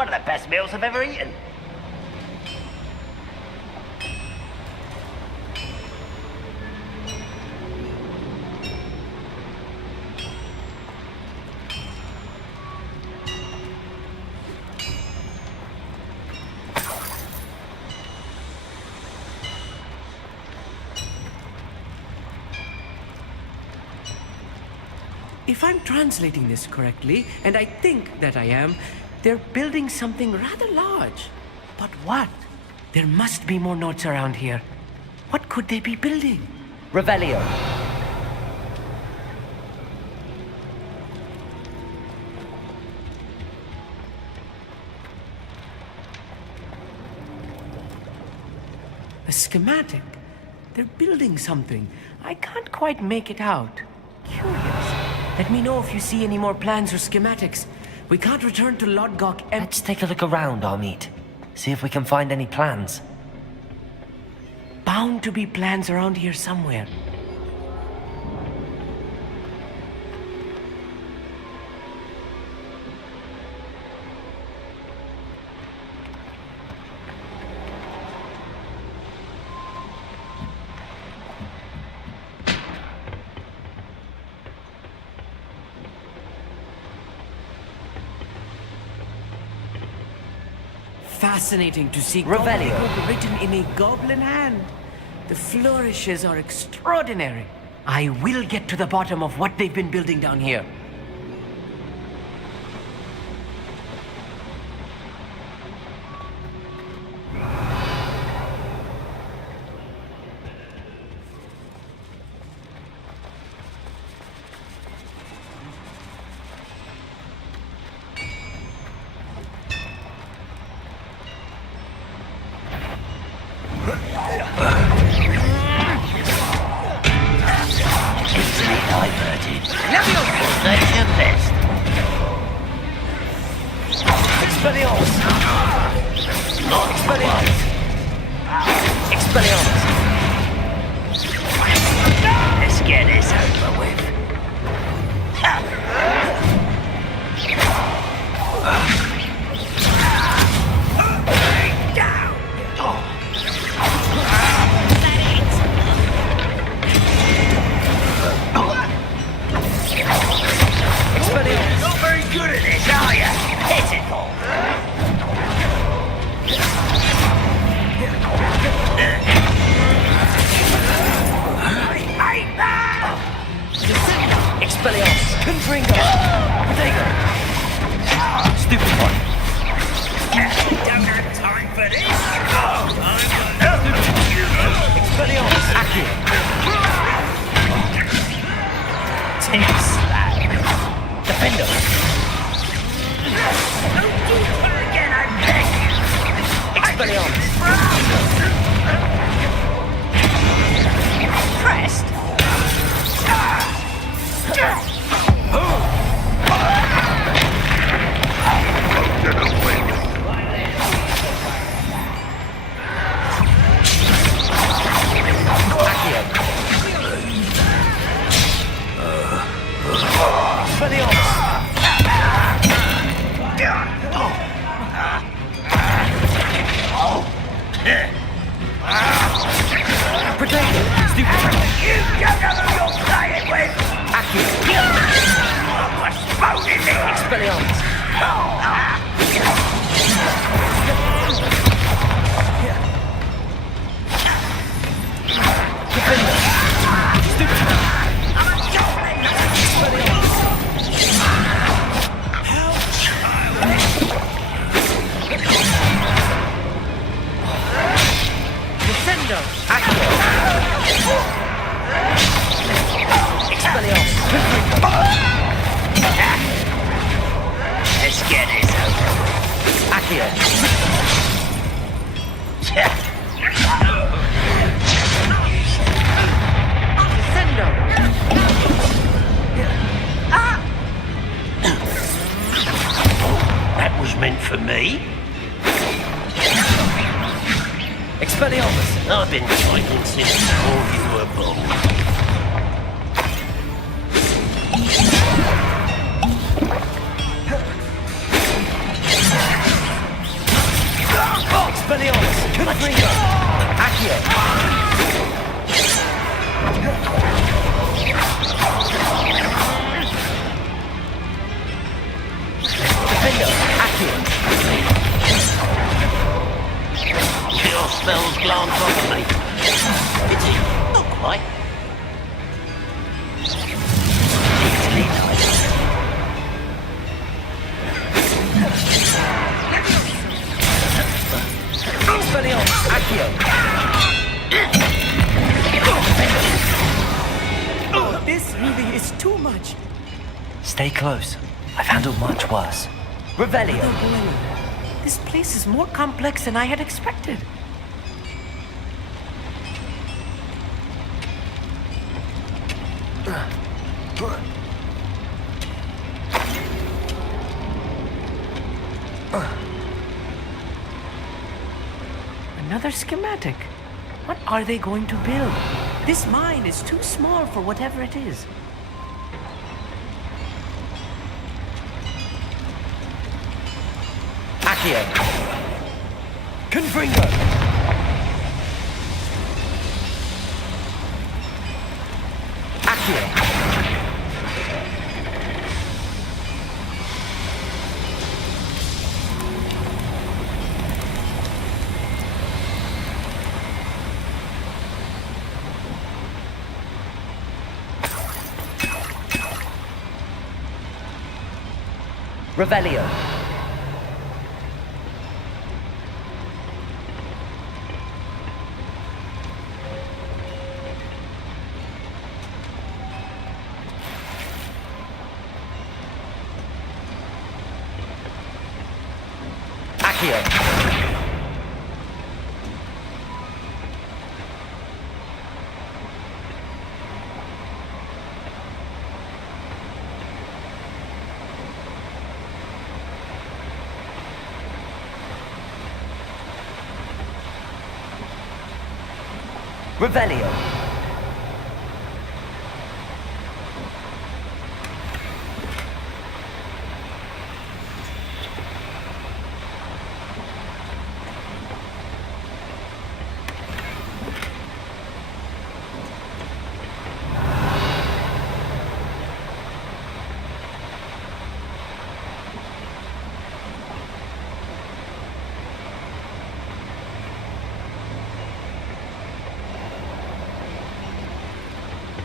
One of the best meals I've ever eaten. If I'm translating this correctly, and I think that I am, they're building something rather large. But what? There must be more notes around here. What could they be building? Revelio. A schematic. They're building something. I can't quite make it out. Curious. Let me know if you see any more plans or schematics. We can't return to Lodgok. Let's take a look around, Amit. See if we can find any plans. Bound to be plans around here somewhere. Fascinating to see Revelio gobbledygook written in a goblin hand. The flourishes are extraordinary. I will get to the bottom of what they've been building down here. I've been fighting since before you were born. really is too much. Stay close. I've handled much worse. Revelio! This place is more complex than I had expected. Another schematic. What are they going to build? This mine is too small for whatever it is. Accio! Confringo! Accio! Revelio. Accio. Revelio.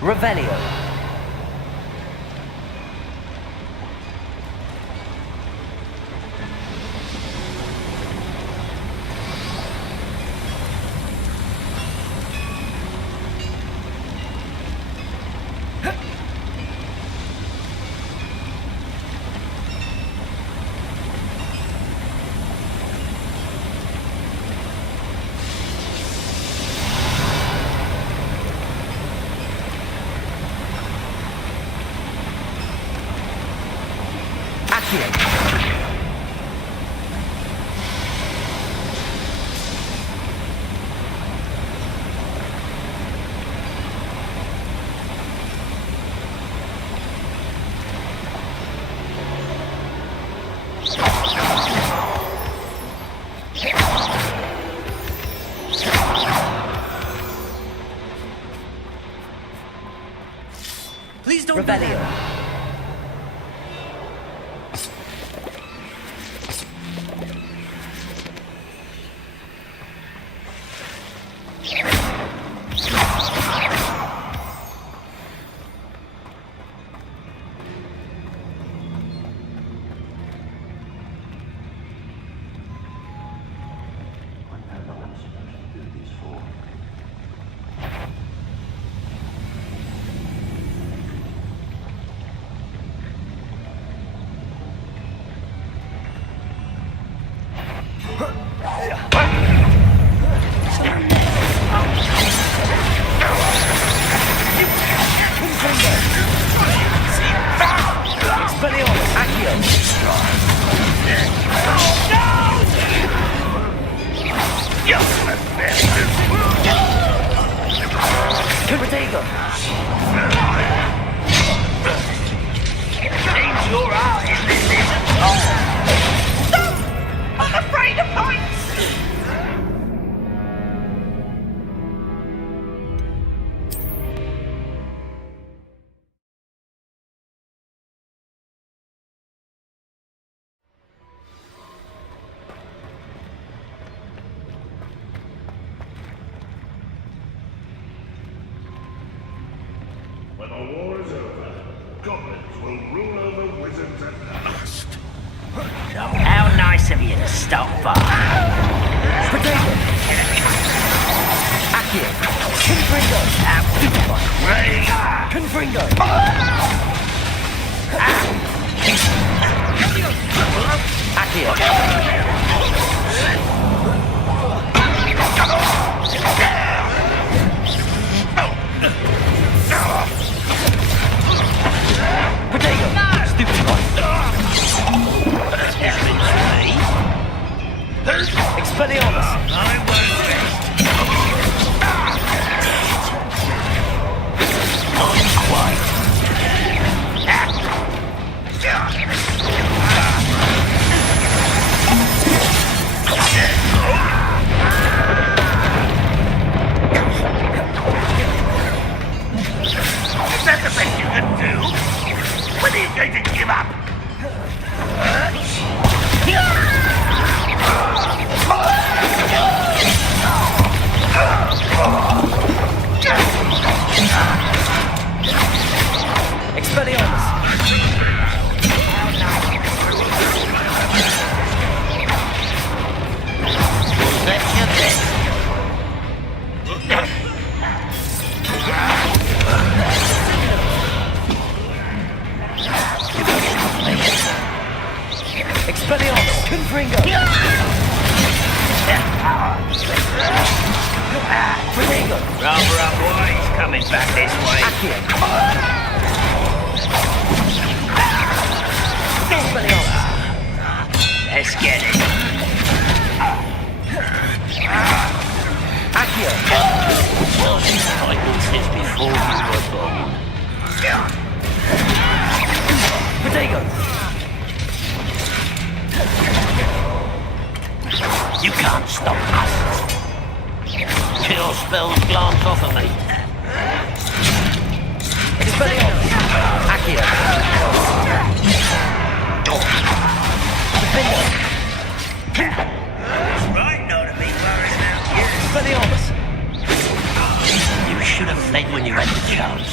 Revelio. Please don't Revelio. When the war is over, goblins will rule over wizards at last. How nice of you to stop by. Potato! Accio! Confringo! Stupid one! Confringo! Accio! Potato! Stupid one! Expelliarmus! Is that the best you can do? When are you going to give up? Expelliarmus! Expelliarmus! Confringo! Potato! Rather up boys coming back this way. Accio! Expelliarmus! Let's get it. Accio! Well, these titles since before you were born. Potato! You can't stop us. Your spells glance off of me. Expelliarmus! Accio! Defender! Right, not to be worried about you. Expelliarmus! You should have fled when you had the chance.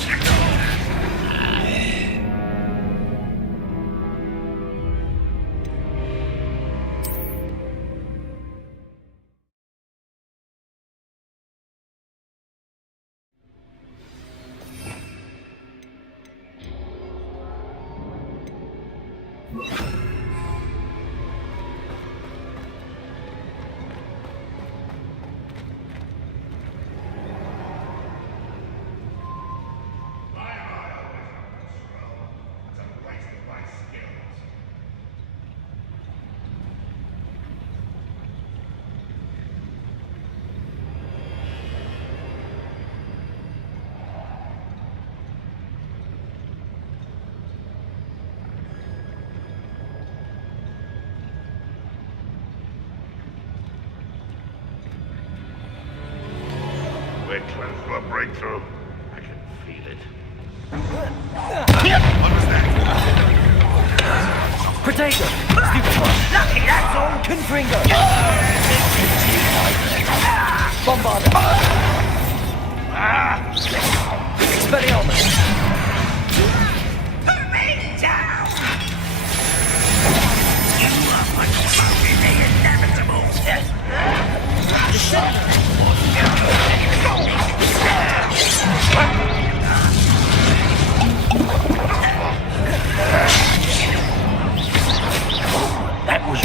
We're close to a breakthrough. I can feel it. Potato! Stupid one! Lucky, that's all. Confringo! Bombarder! Expelliarmus! Put me down. You are fucking the inevitable. That was...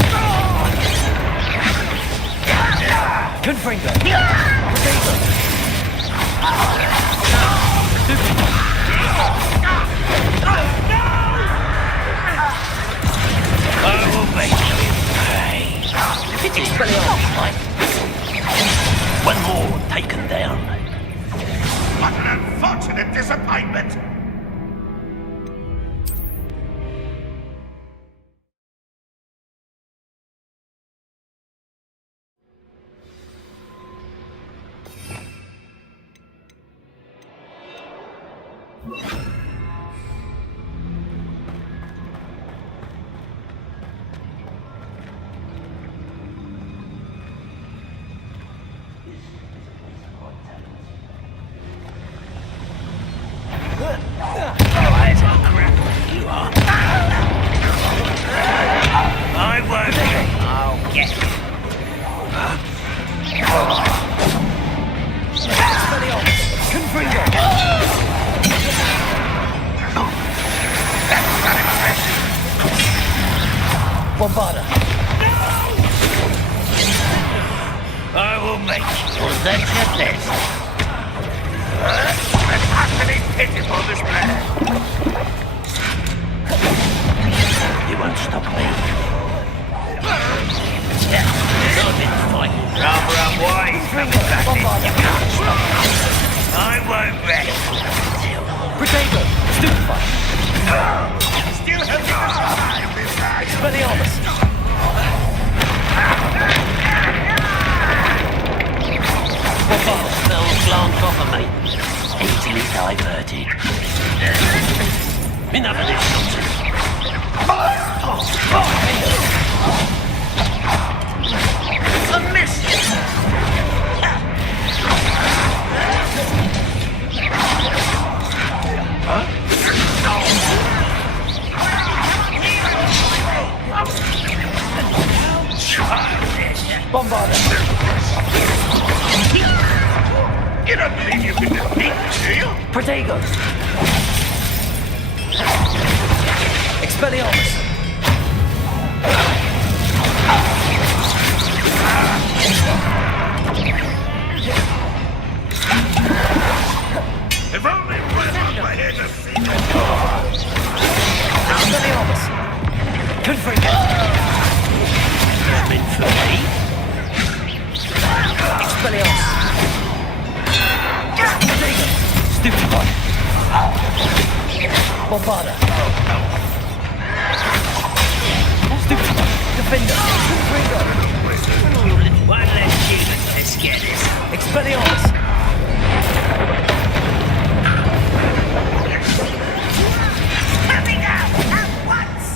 Confringo! Potato! Stupid one! Bombarda. I will make present your best. An utterly pitiful display. You won't stop me. Yeah, you've been fighting rather unwise coming back in. You can't stop me. I won't rest until... Potato. Stupefy. Still have time. Expelliarmus. Spells glance off of me. Easily diverted. Enough of this nonsense. A miss! Bombarda. You don't believe you can defeat me, do you? Protego. Expelliarmus. If only it was on my head to see it. Expelliarmus. Confringo. Meant for me. Expelliarmus. Stupefy. Bombarda. Stupefy. Defender. Confringo. One less demon to scare this. Expelliarmus. Coming out at once!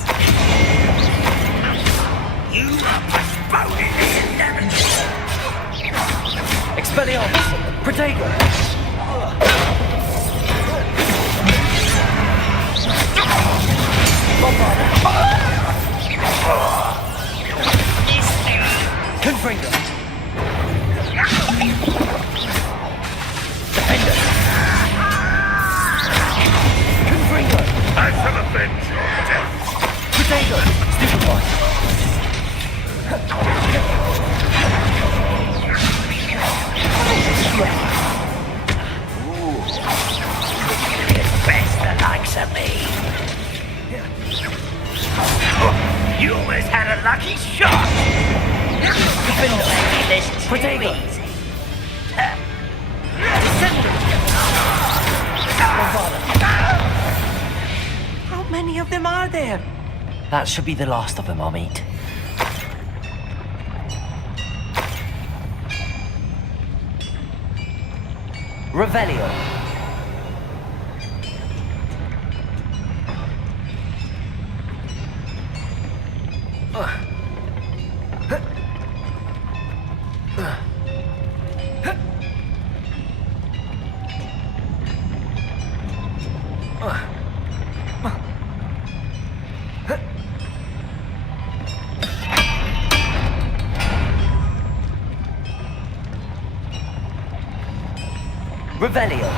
You are postponing the inevitable. Expelliarmus. Protego. Bombarda. Confringo. Defender. Confringo. I shall avenge your death. Potato. Stupefy. Best the likes of me. You almost had a lucky shot. Defender. This is too Protego. easy. How many of them are there? That should be the last of them I'll meet. Revelio. Revelio.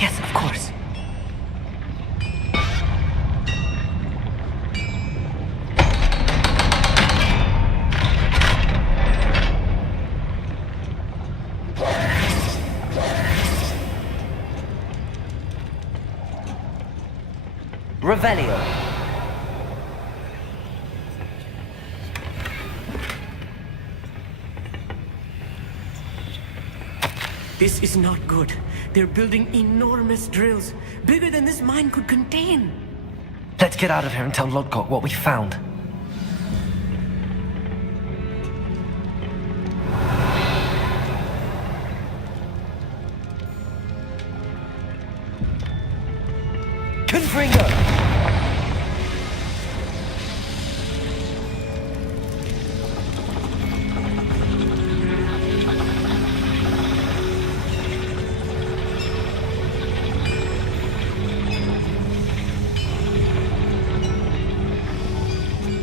Yes, of course. Revelio. This is not good. They're building enormous drills, bigger than this mine could contain. Let's get out of here and tell Lodgok what we found. Confringo!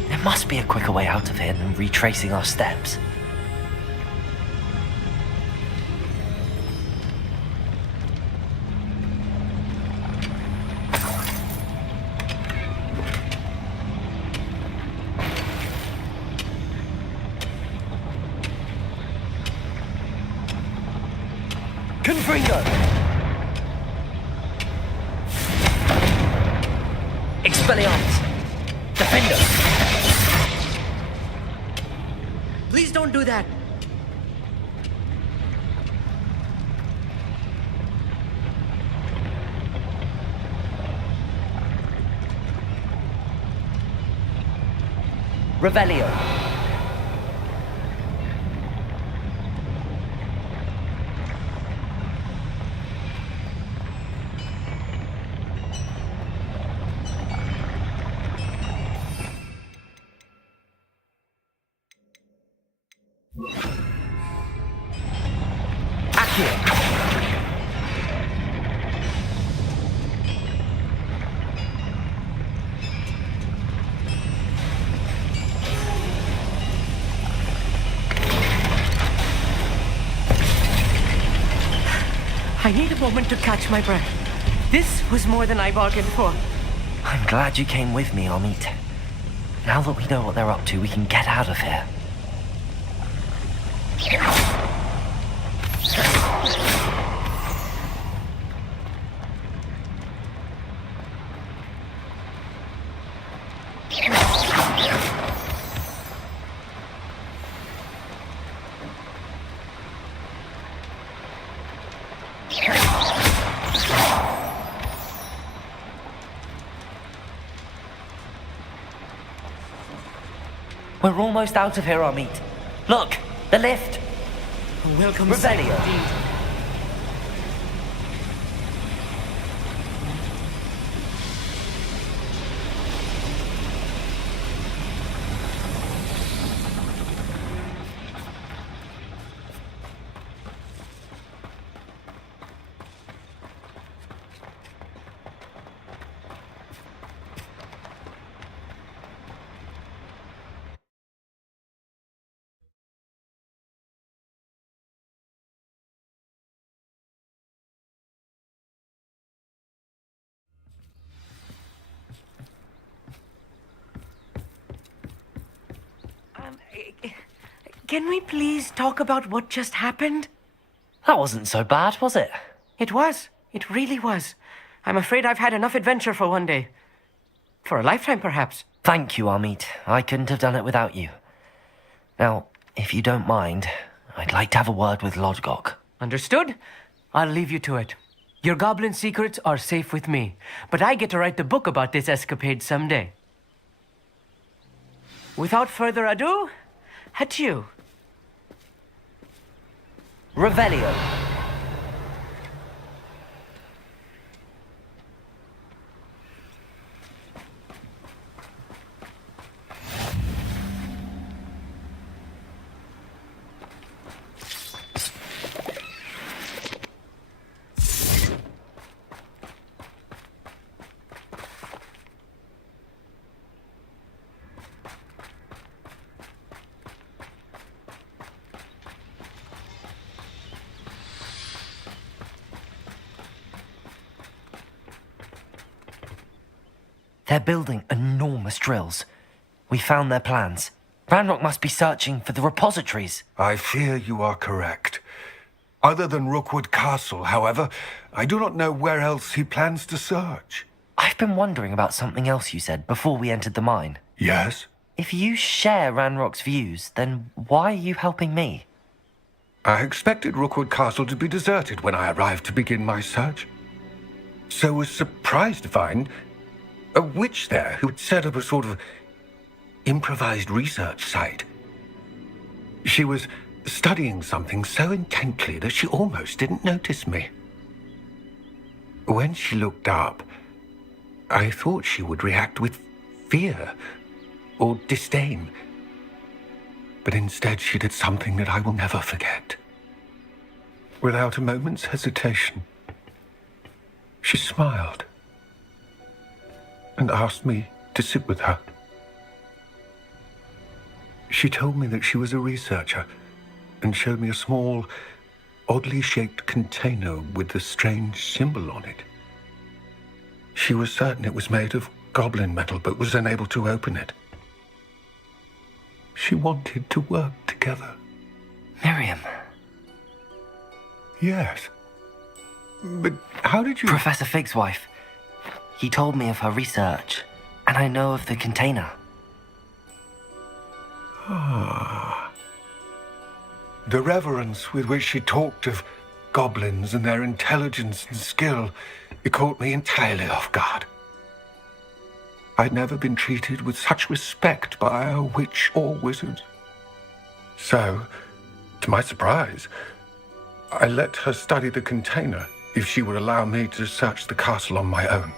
There must be a quicker way out of here than retracing our steps. Confringo! Expelliarmus! Defender! Please don't do that. Revelio. Accio. I need a moment to catch my breath. This was more than I bargained for. I'm glad you came with me, Amit. Now that we know what they're up to, we can get out of here. We're almost out of here, Amit. Look, the lift. A welcome sight Revelio. indeed. Can we please talk about what just happened? That wasn't so bad, was it? It was. It really was. I'm afraid I've had enough adventure for one day. For a lifetime, perhaps. Thank you, Amit. I couldn't have done it without you. Now, if you don't mind, I'd like to have a word with Lodgok. Understood? I'll leave you to it. Your goblin secrets are safe with me, but I get to write the book about this escapade someday. Without further ado, adieu. Revelio. They're building enormous drills. We found their plans. Ranrock must be searching for the repositories. I fear you are correct. Other than Rookwood Castle, however, I do not know where else he plans to search. I I've been wondering about something else you said before we entered the mine. Yes? If you share Ranrock's views, then why are you helping me? I expected Rookwood Castle to be deserted when I arrived to begin my search. So was surprised to find a witch there who had set up a sort of improvised research site. She was studying something so intently that she almost didn't notice me. When she looked up, I thought she would react with fear or disdain. But instead she did something that I will never forget. Without a moment's hesitation, she smiled and asked me to sit with her. She told me that she was a researcher and showed me a small, oddly shaped container with a strange symbol on it. She was certain it was made of goblin metal, but was unable to open it. She wanted to work together. Miriam. Yes. But how did you... Professor Fig's wife. He told me of her research, and I know of the container. Ah. The reverence with which she talked of goblins and their intelligence and skill, it caught me entirely off guard. I'd never been treated with such respect by a witch or wizard. So, to my surprise, I let her study the container if she would allow me to search the castle on my own.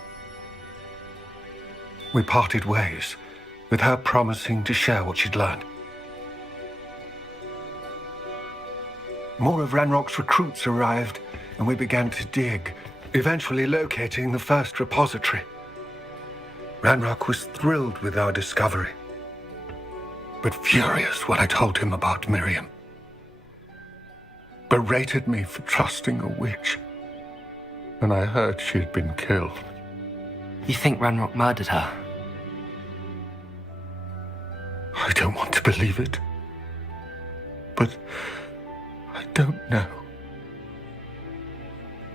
We parted ways, with her promising to share what she'd learned. More of Ranrock's recruits arrived, and we began to dig, eventually locating the first repository. Ranrock was thrilled with our discovery, but furious when I told him about Miriam. Berated me for trusting a witch, and I heard she had been killed. You think Ranrock murdered her? I don't want to believe it, but I don't know.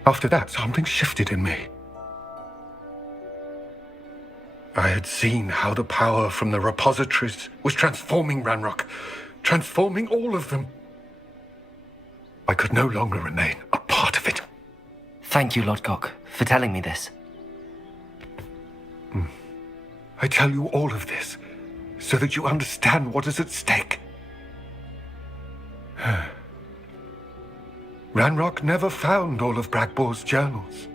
After that, something shifted in me. I had seen how the power from the repositories was transforming Ranrock, transforming all of them. I could no longer remain a part of it. Thank you, Lodgok, for telling me this. I tell you all of this so that you understand what is at stake. Ranrock never found all of Bragbor's journals,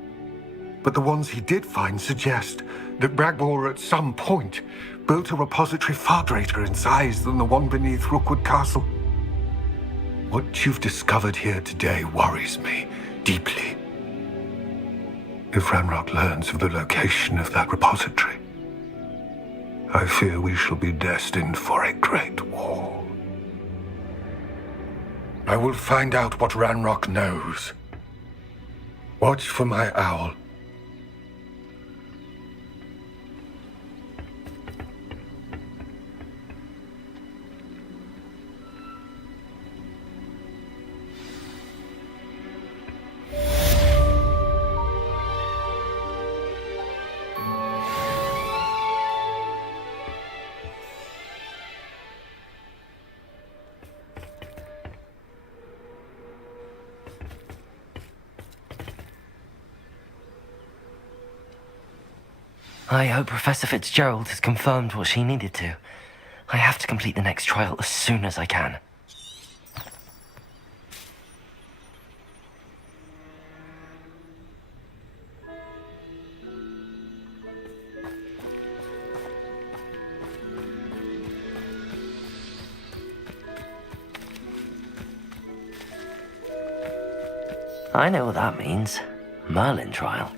but the ones he did find suggest that Bragbor at some point built a repository far greater in size than the one beneath Rookwood Castle. What you've discovered here today worries me deeply. If Ranrock learns of the location of that repository, I fear we shall be destined for a great war. I will find out what Ranrock knows. Watch for my owl. I hope Professor Fitzgerald has confirmed what she needed to. I have to complete the next trial as soon as I can. I know what that means. Merlin trial.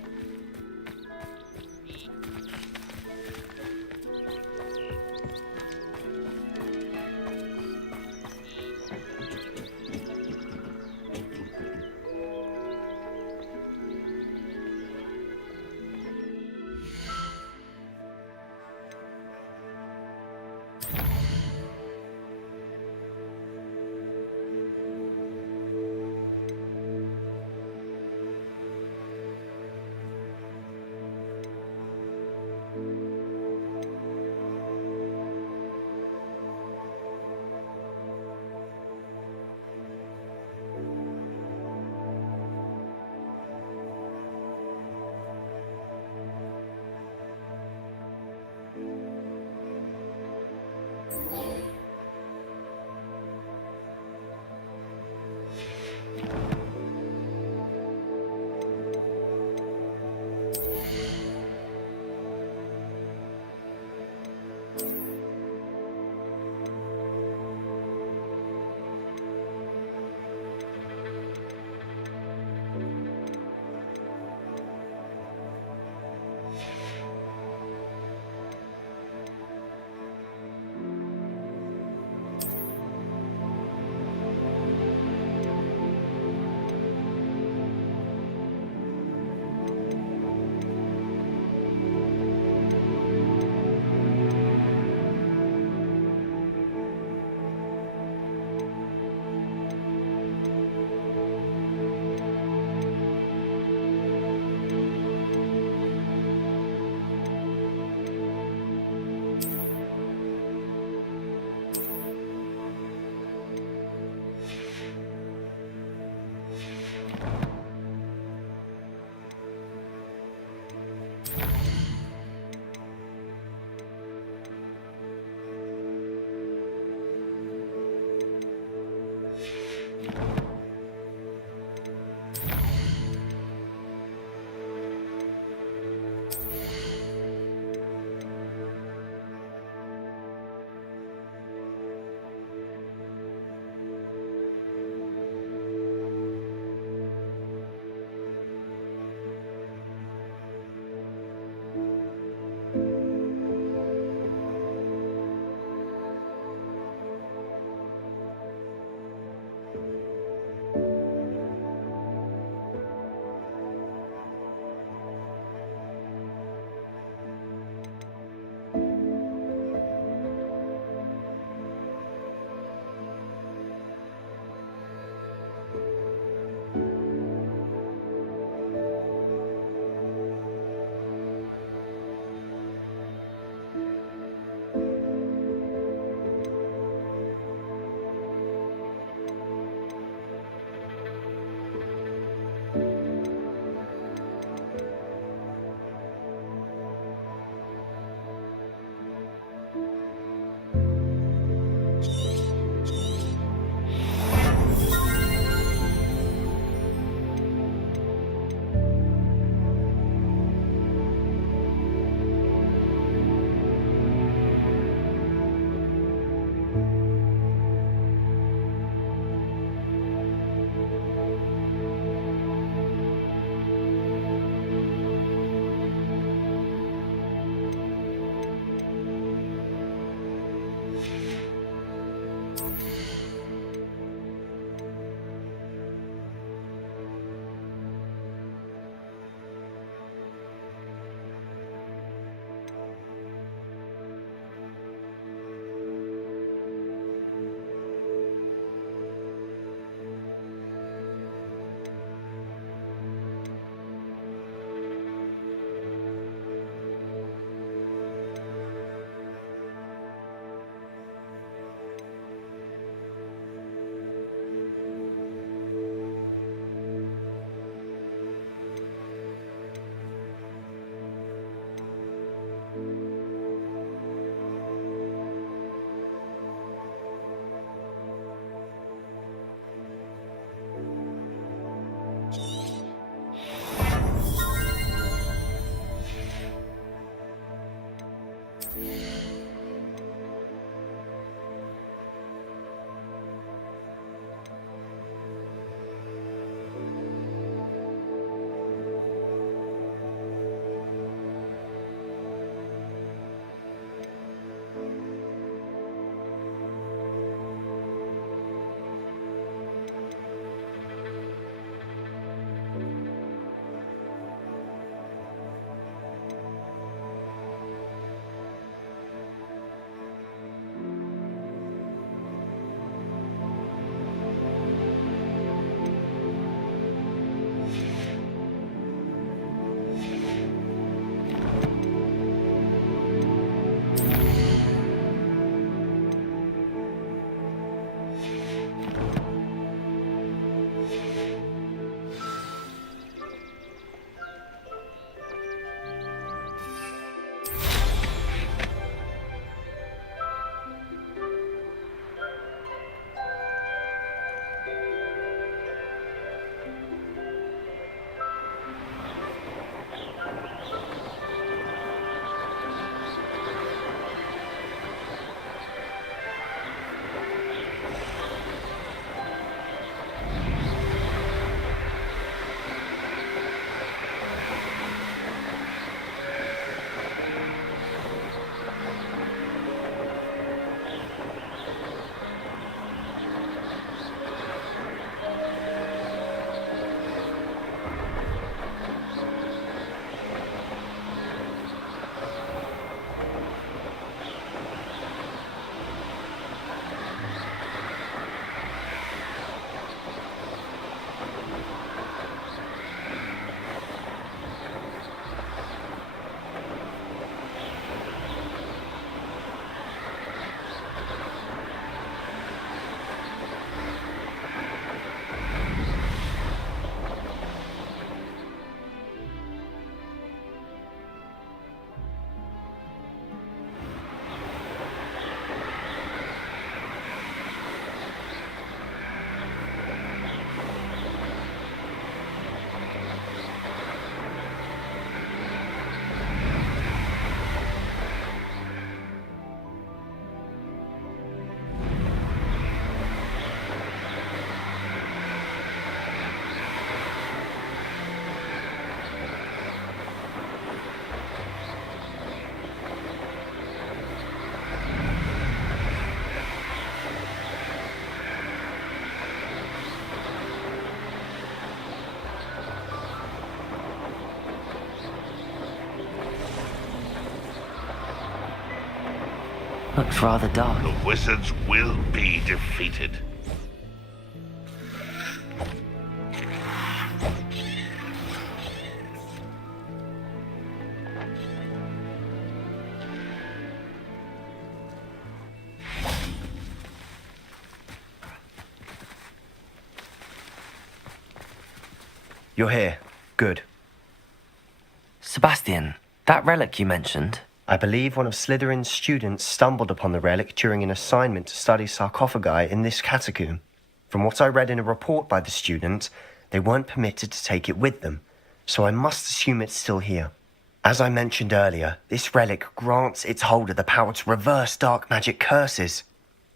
Looks rather dark. The wizards will be defeated. You're here. Good. Sebastian, that relic you mentioned, I believe one of Slytherin's students stumbled upon the relic during an assignment to study sarcophagi in this catacomb. From what I read in a report by the student, they weren't permitted to take it with them, so I must assume it's still here. As I mentioned earlier, this relic grants its holder the power to reverse dark magic curses.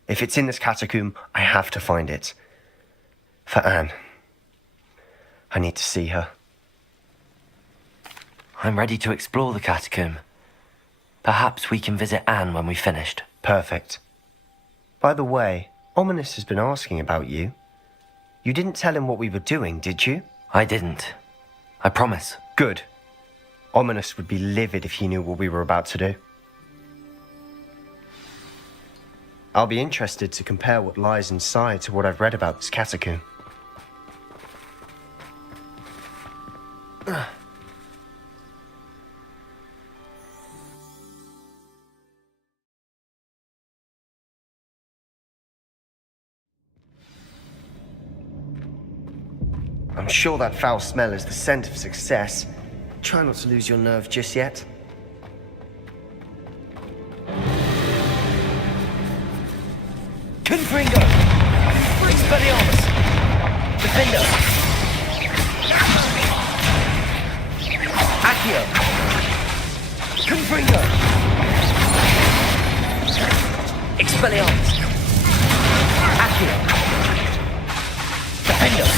If it's in this catacomb, I have to find it. For Anne. I need to see her. I'm ready to explore the catacomb. Perhaps we can visit Anne when we've finished. Perfect. By the way, Ominous has been asking about you. You didn't tell him what we were doing, did you? I didn't. I promise. Good. Ominous would be livid if he knew what we were about to do. I'll be interested to compare what lies inside to what I've read about this catacomb. I'm sure that foul smell is the scent of success. Try not to lose your nerve just yet. Confringo! Expelliarmus! Defender! Accio! Confringo! Expelliarmus! Accio! Defender!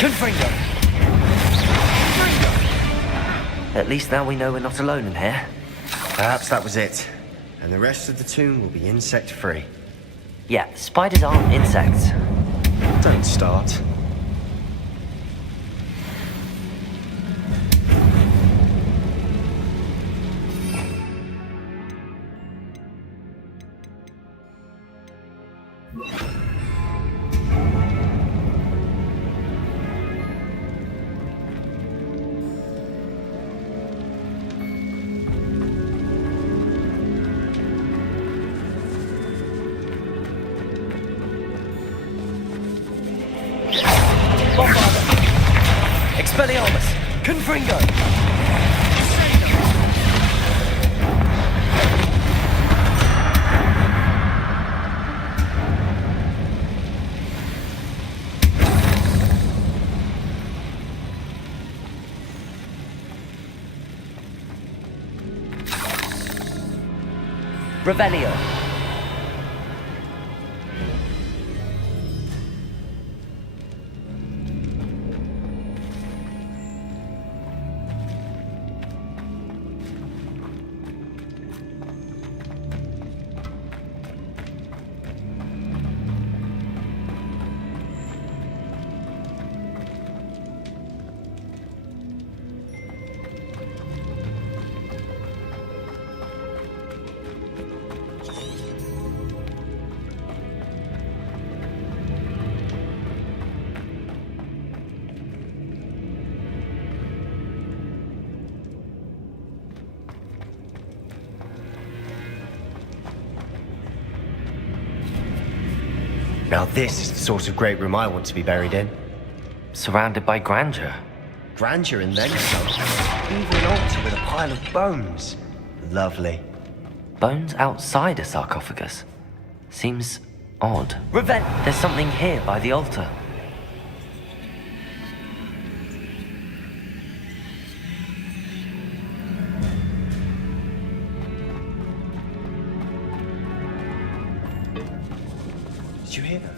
Confringo! At least now we know we're not alone in here. Perhaps that was it. And the rest of the tomb will be insect-free. Yeah, spiders aren't insects. Don't start. Expelliarmus! Confringo! Revelio! Now this is the sort of great room I want to be buried in. Surrounded by grandeur. Grandeur and then some. Even an altar with a pile of bones. Lovely. Bones outside a sarcophagus. Seems odd. There's something here by the altar. Did you hear that?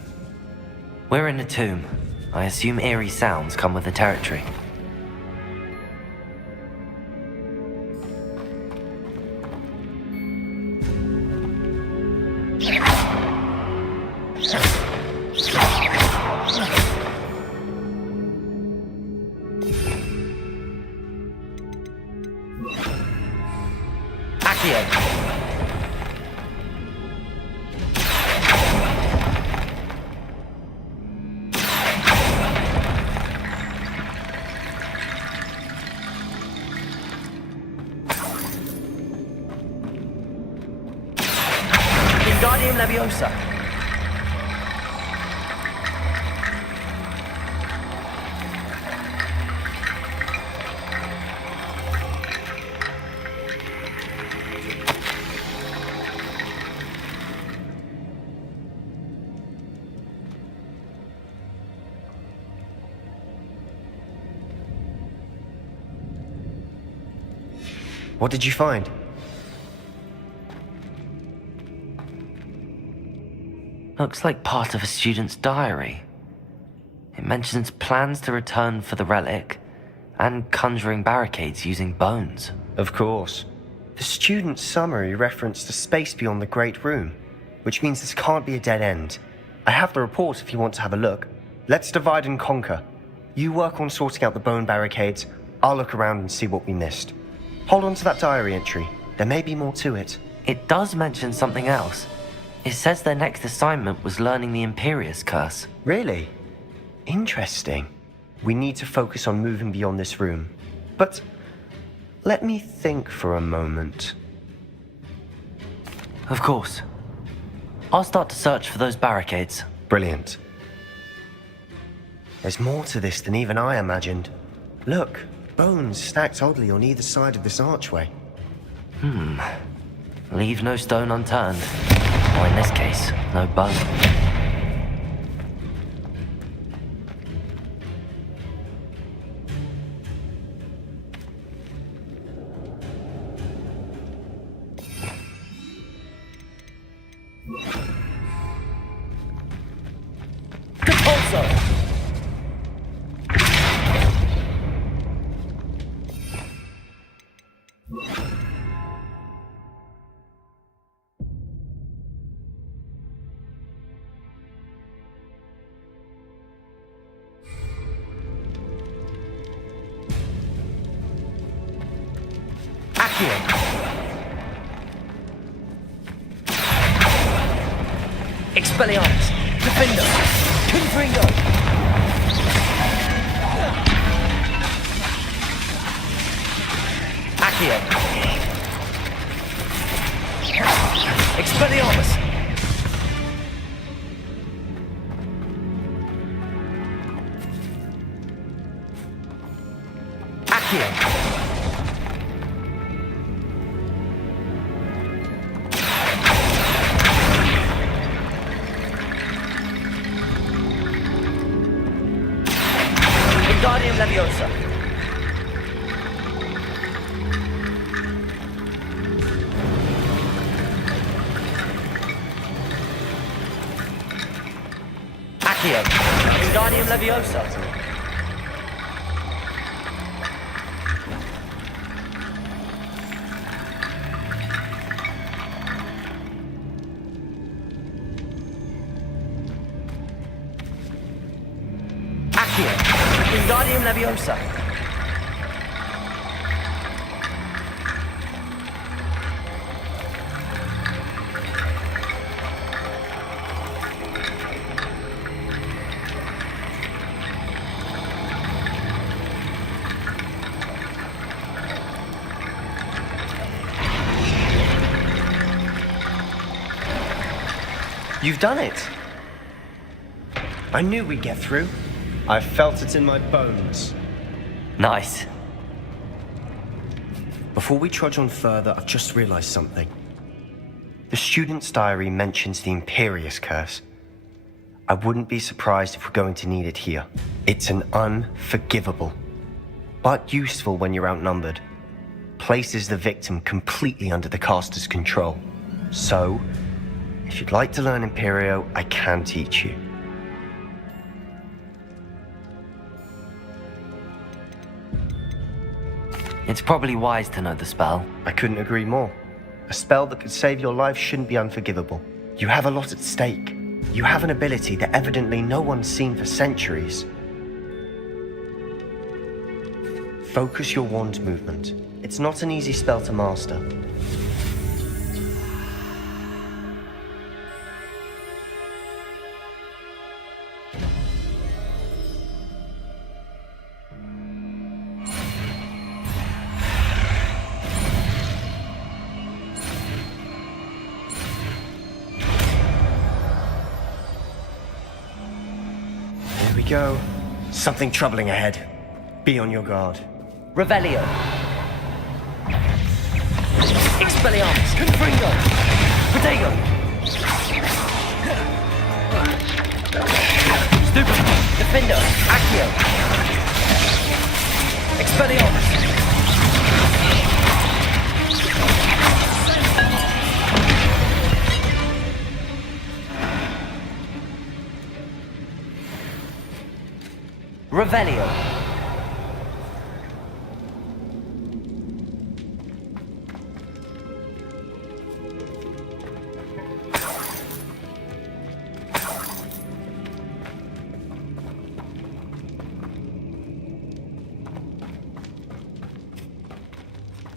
We're in a tomb. I assume eerie sounds come with the territory. Accio. Wingardium Leviosa. What did you find? Looks like part of a student's diary. It mentions plans to return for the relic and conjuring barricades using bones. Of course. The student's summary referenced a space beyond the Great Room, which means this can't be a dead end. I have the report if you want to have a look. Let's divide and conquer. You work on sorting out the bone barricades, I'll look around and see what we missed. Hold on to that diary entry. There may be more to it. It does mention something else. It says their next assignment was learning the Imperius Curse. Really? Interesting. We need to focus on moving beyond this room. But let me think for a moment. Of course. I'll start to search for those barricades. Brilliant. There's more to this than even I imagined. Look, bones stacked oddly on either side of this archway. Leave no stone unturned. Or in this case, no bone. Expelliarmus! Defender! Confringo! Accio! Expelliarmus! Accio! Wingardium Leviosa. Accio. Wingardium Leviosa. Accio. Wingardium Leviosa. You've done it! I knew we'd get through. I felt it in my bones. Nice. Before we trudge on further, I've just realized something. The student's diary mentions the Imperius Curse. I wouldn't be surprised if we're going to need it here. It's an unforgivable, but useful when you're outnumbered. Places the victim completely under the caster's control. So, if you'd like to learn Imperio, I can teach you. It's probably wise to know the spell. I couldn't agree more. A spell that could save your life shouldn't be unforgivable. You have a lot at stake. You have an ability that evidently no one's seen for centuries. Focus your wand's movement. It's not an easy spell to master. go. Something troubling ahead. Be on your guard. Revelio. Expelliarmus. Confringo. Protego. Stupid. Defender. Accio. Expelliarmus. Revelio.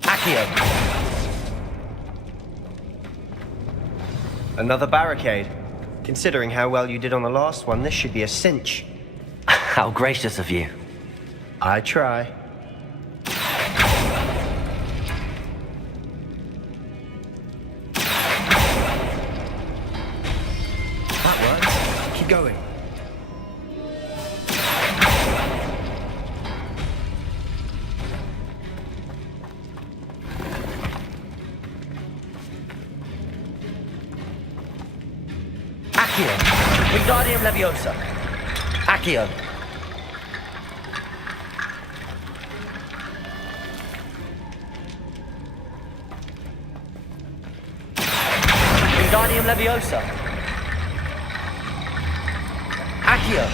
Accio. Another barricade. Considering how well you did on the last one, this should be a cinch. How gracious of you. I try. That works. Keep going. Accio. Wingardium Leviosa. Accio. Wingardium Leviosa. Accio.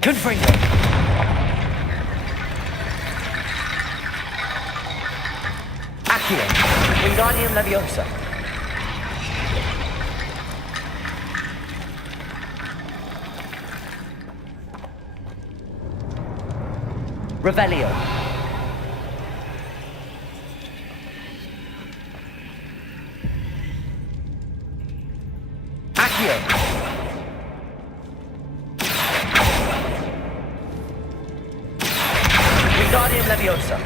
Confringo. Accio. Wingardium Leviosa. Revelio. Accio. Wingardium Leviosa.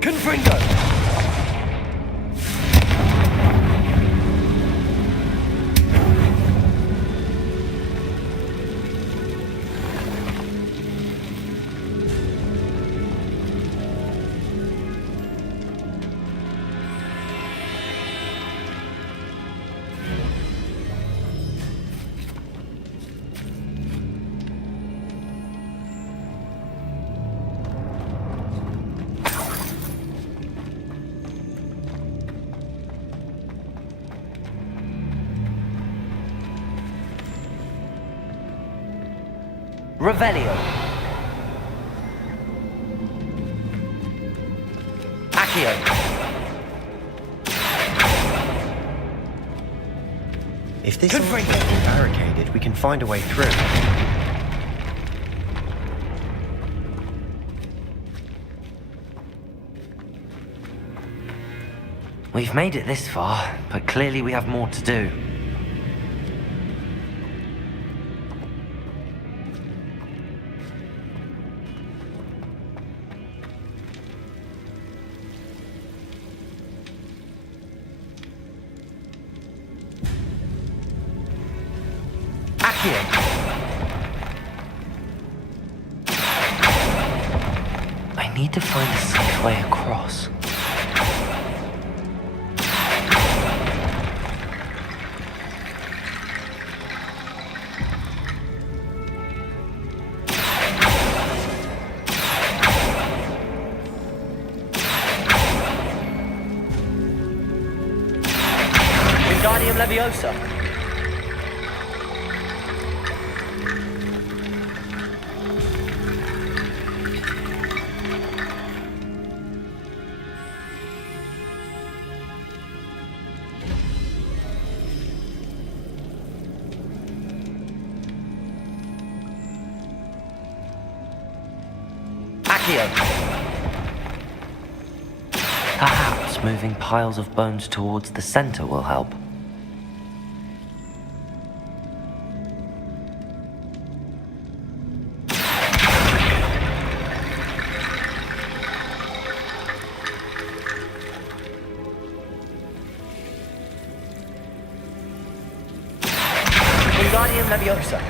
Confringo. Revelio. Accio. If this is barricaded, we can find a way through. We've made it this far, but clearly we have more to do. I need to find a safe way across. Wingardium Leviosa. Accio. Perhaps moving piles of bones towards the center will help. Wingardium Leviosa.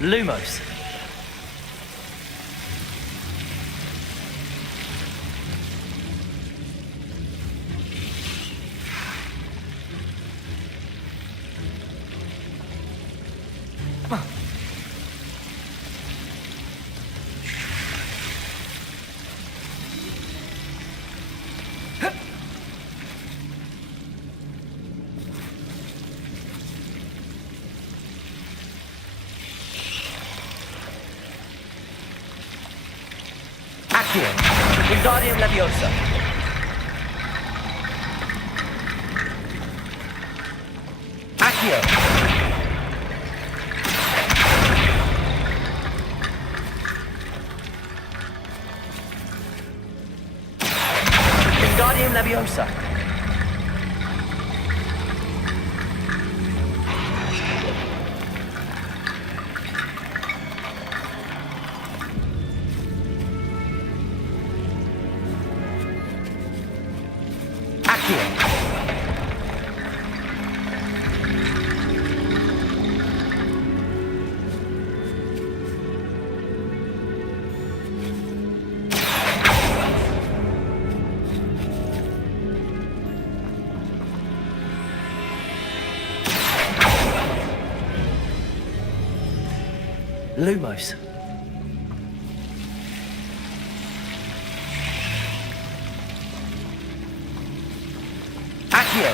Lumos. Accio. Wingardium Leviosa. Accio. Wingardium Leviosa. Lumos. Accio.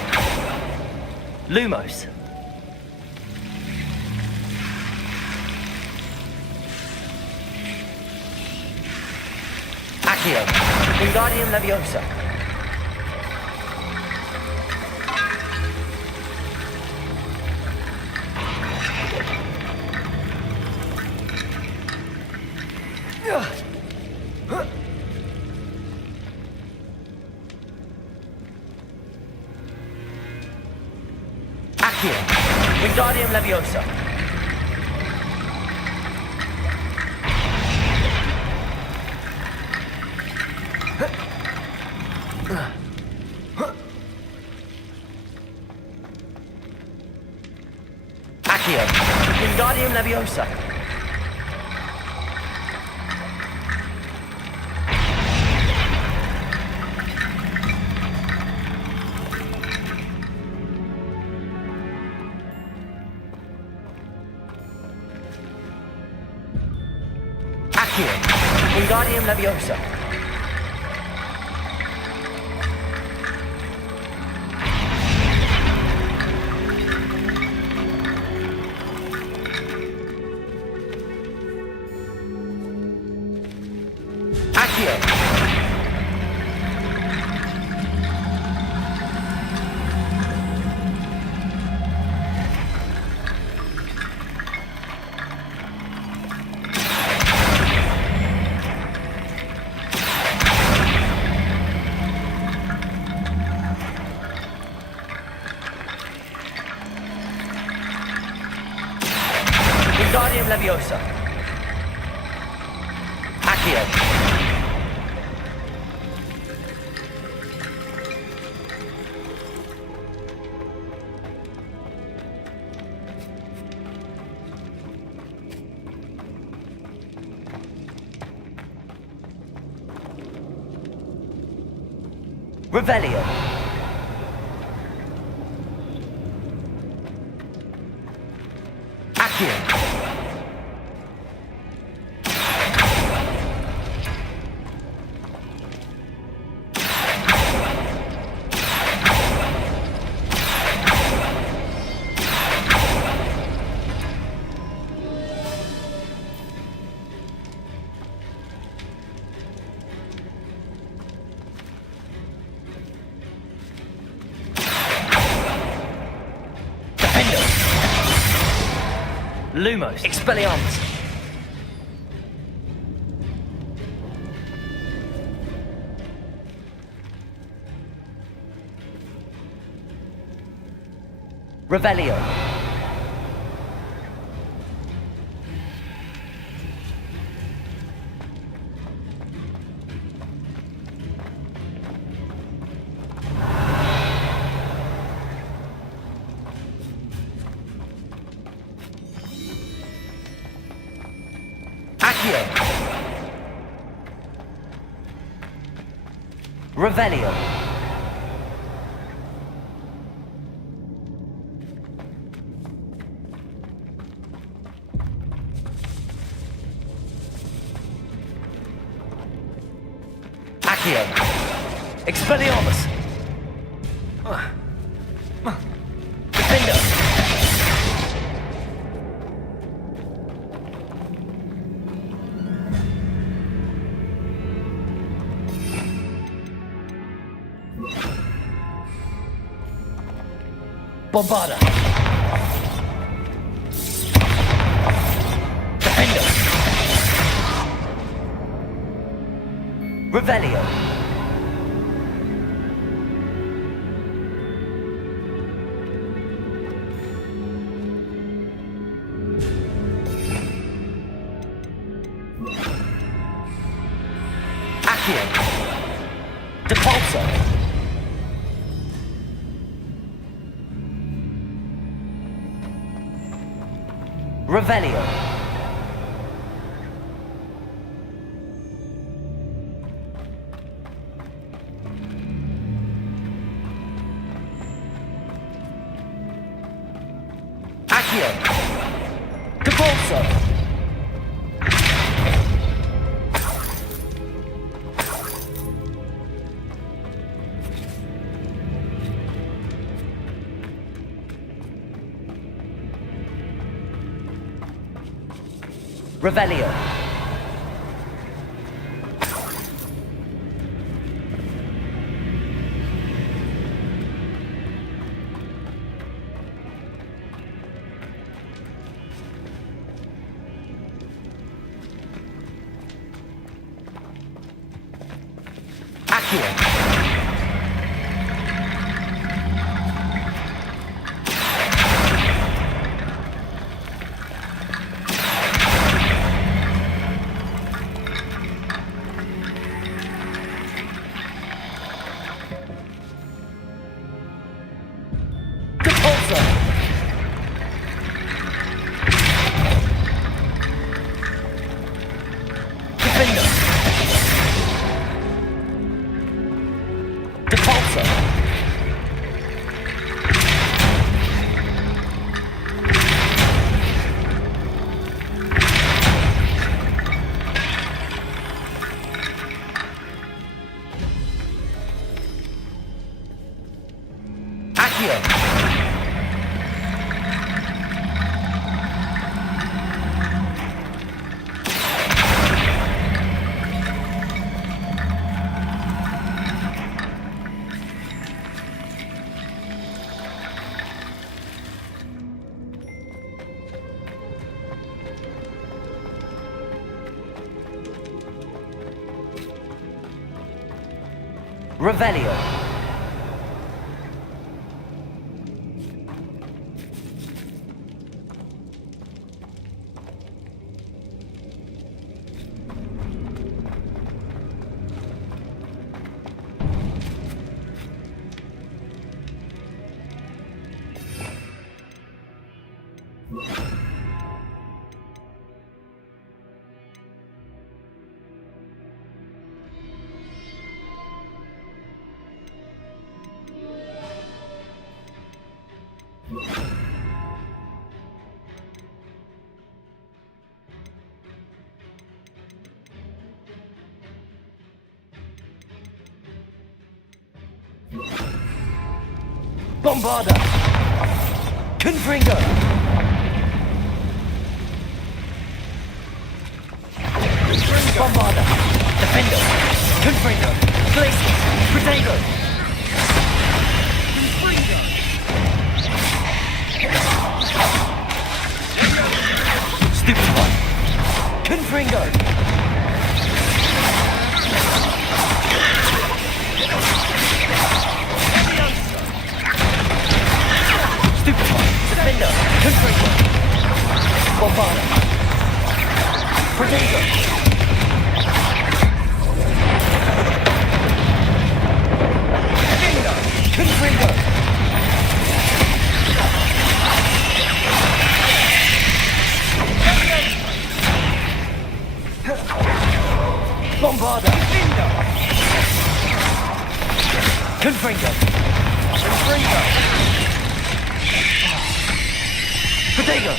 Lumos. Accio. Wingardium Leviosa. Accio. Wingardium Leviosa. Accio. Wingardium Leviosa. Accio. Wingardium Leviosa. Accio. Wingardium Leviosa. Accio. Revelio. Accio. Lumos. Expelliarmus. Revelio. Accio. Revelio. Accio. Expelliarmus. Defender. Bombarda. Defender. Revelio. Accio. Depulso. Revelio. Accio. Depulso. Revelio. Accio. Depulso. Defender. Depulso. Accio. Revelio. Bombarda! Confringo! Bombarda! Defender! Confringo! Glacius! Protego! Confringo! Stupid one! Confringo! Stupid one! Defender! Confringo! Bombarda! Protego! Confringo! Bombarda! Confringo! Confringo! Protego!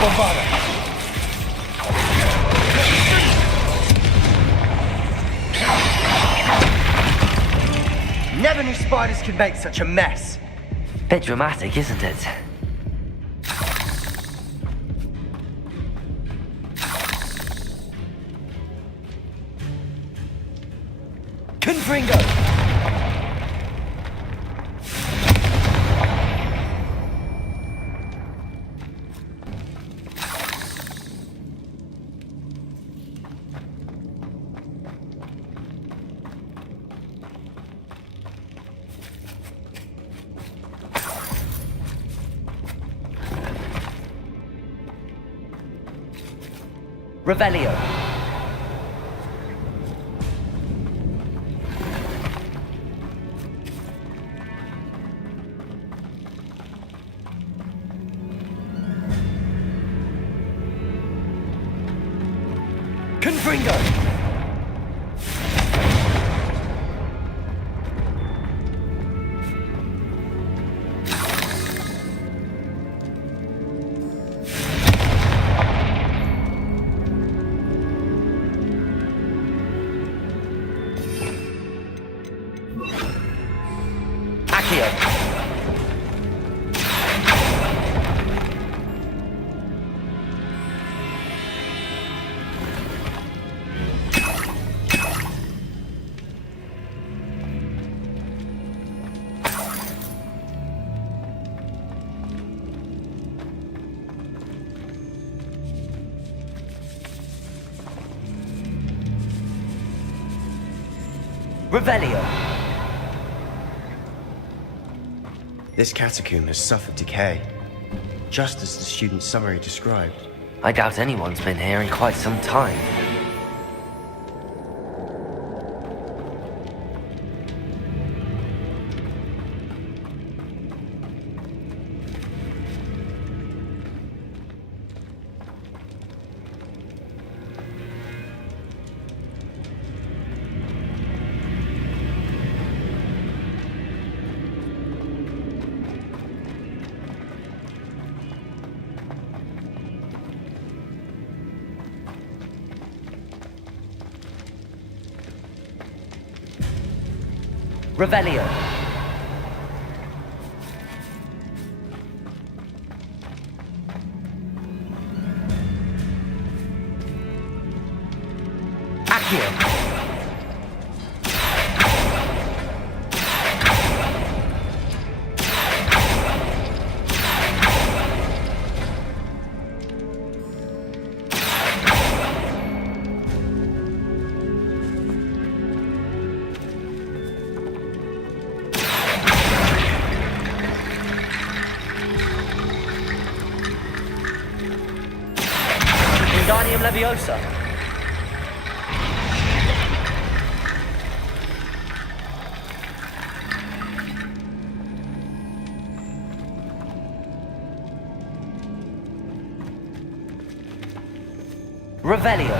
Bombarda! Never knew spiders could make such a mess. Bit dramatic, isn't it? Confringo! Revelio. Confringo. Accio. Revelio. This catacomb has suffered decay, just as the student's summary described. I doubt anyone's been here in quite some time. Revelio. Accio. Wingardium Leviosa. Revelio.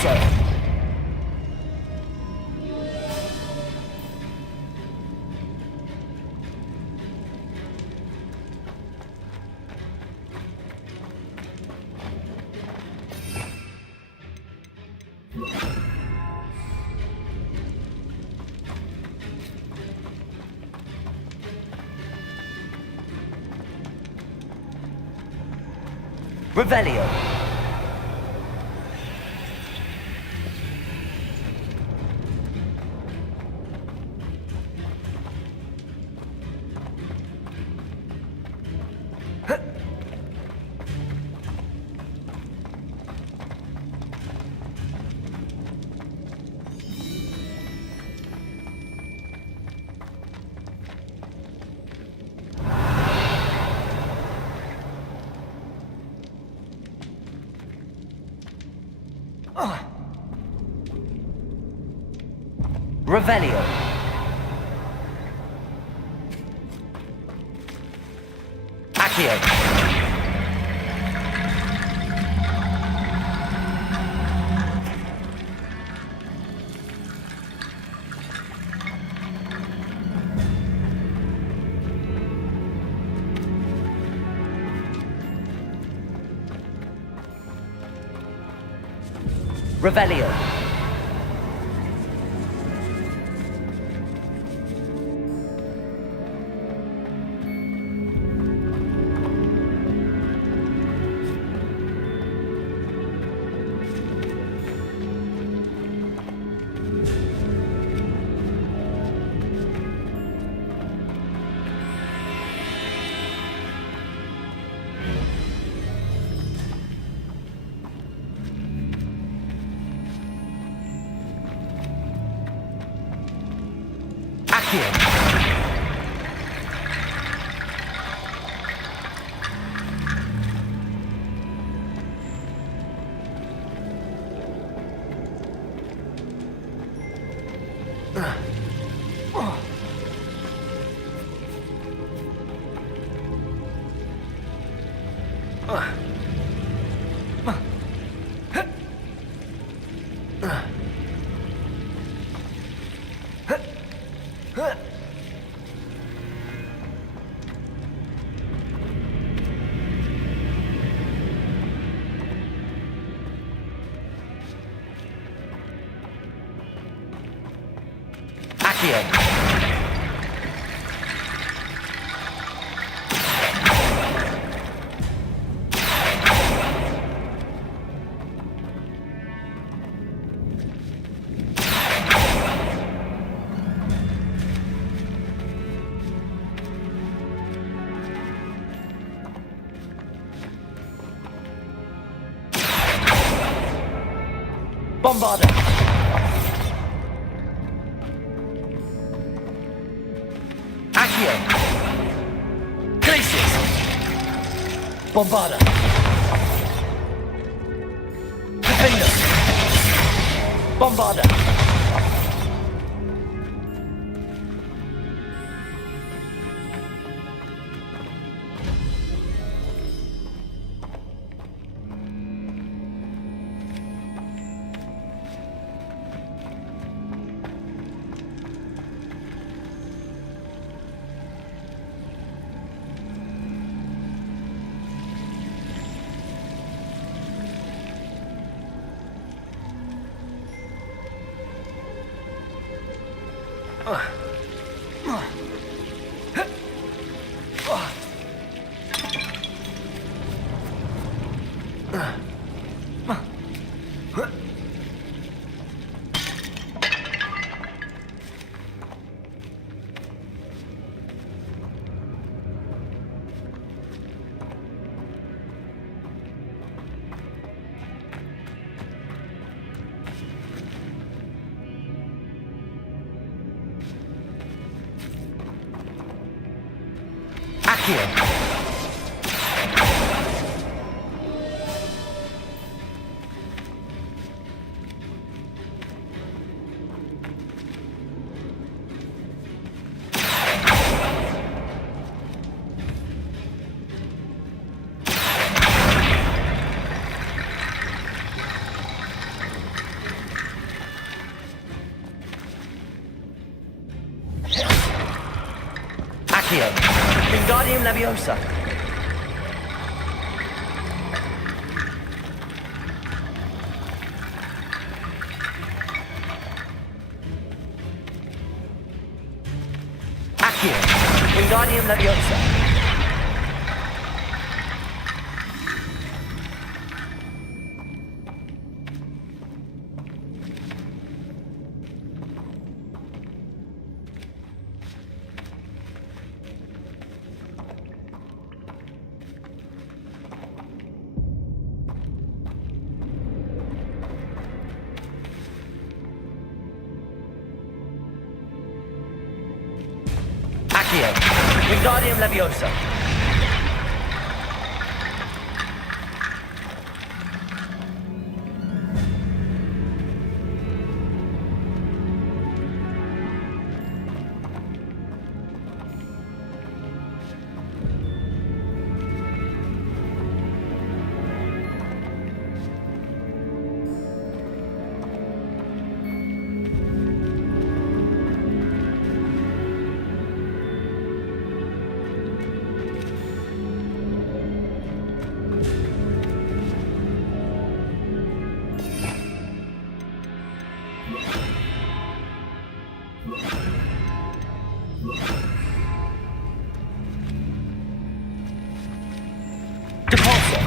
sir. Revelio. Revelio. Accio. Revelio. Accio. Accio. Bombarda. Accio. Crisis. Bombarda. Defender. Bombarda. Accio. Accio. Wingardium Leviosa. Accio. Wingardium Leviosa. Accio. Wingardium Leviosa. Depulso.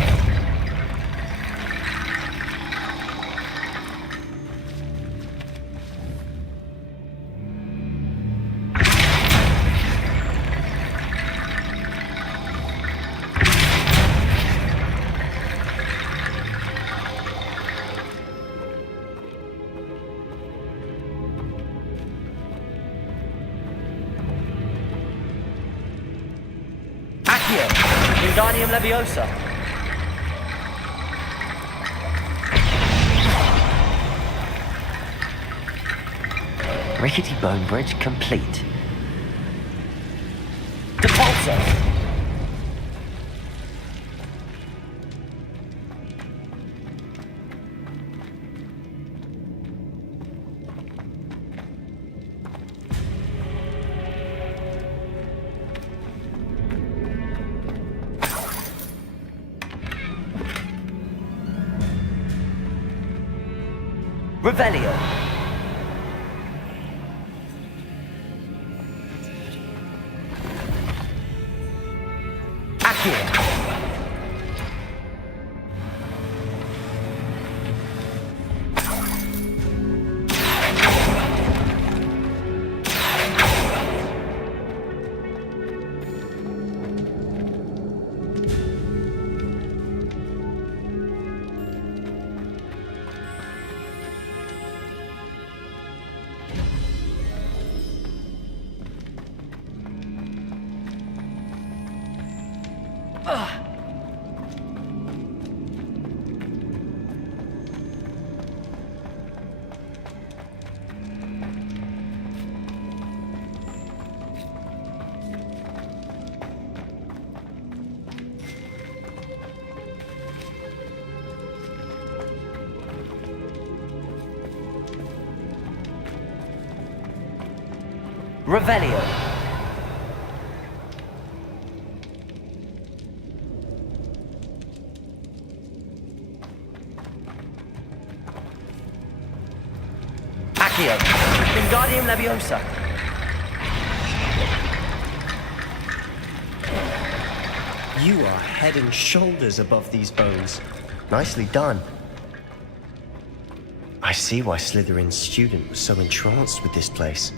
Accio. Wingardium Leviosa. Rickety Bone Bridge complete. Depulso. Revelio. Accio. Revelio. Accio. Wingardium Leviosa. You are head and shoulders above these bones. Nicely done. I see why Slytherin's student was so entranced with this place.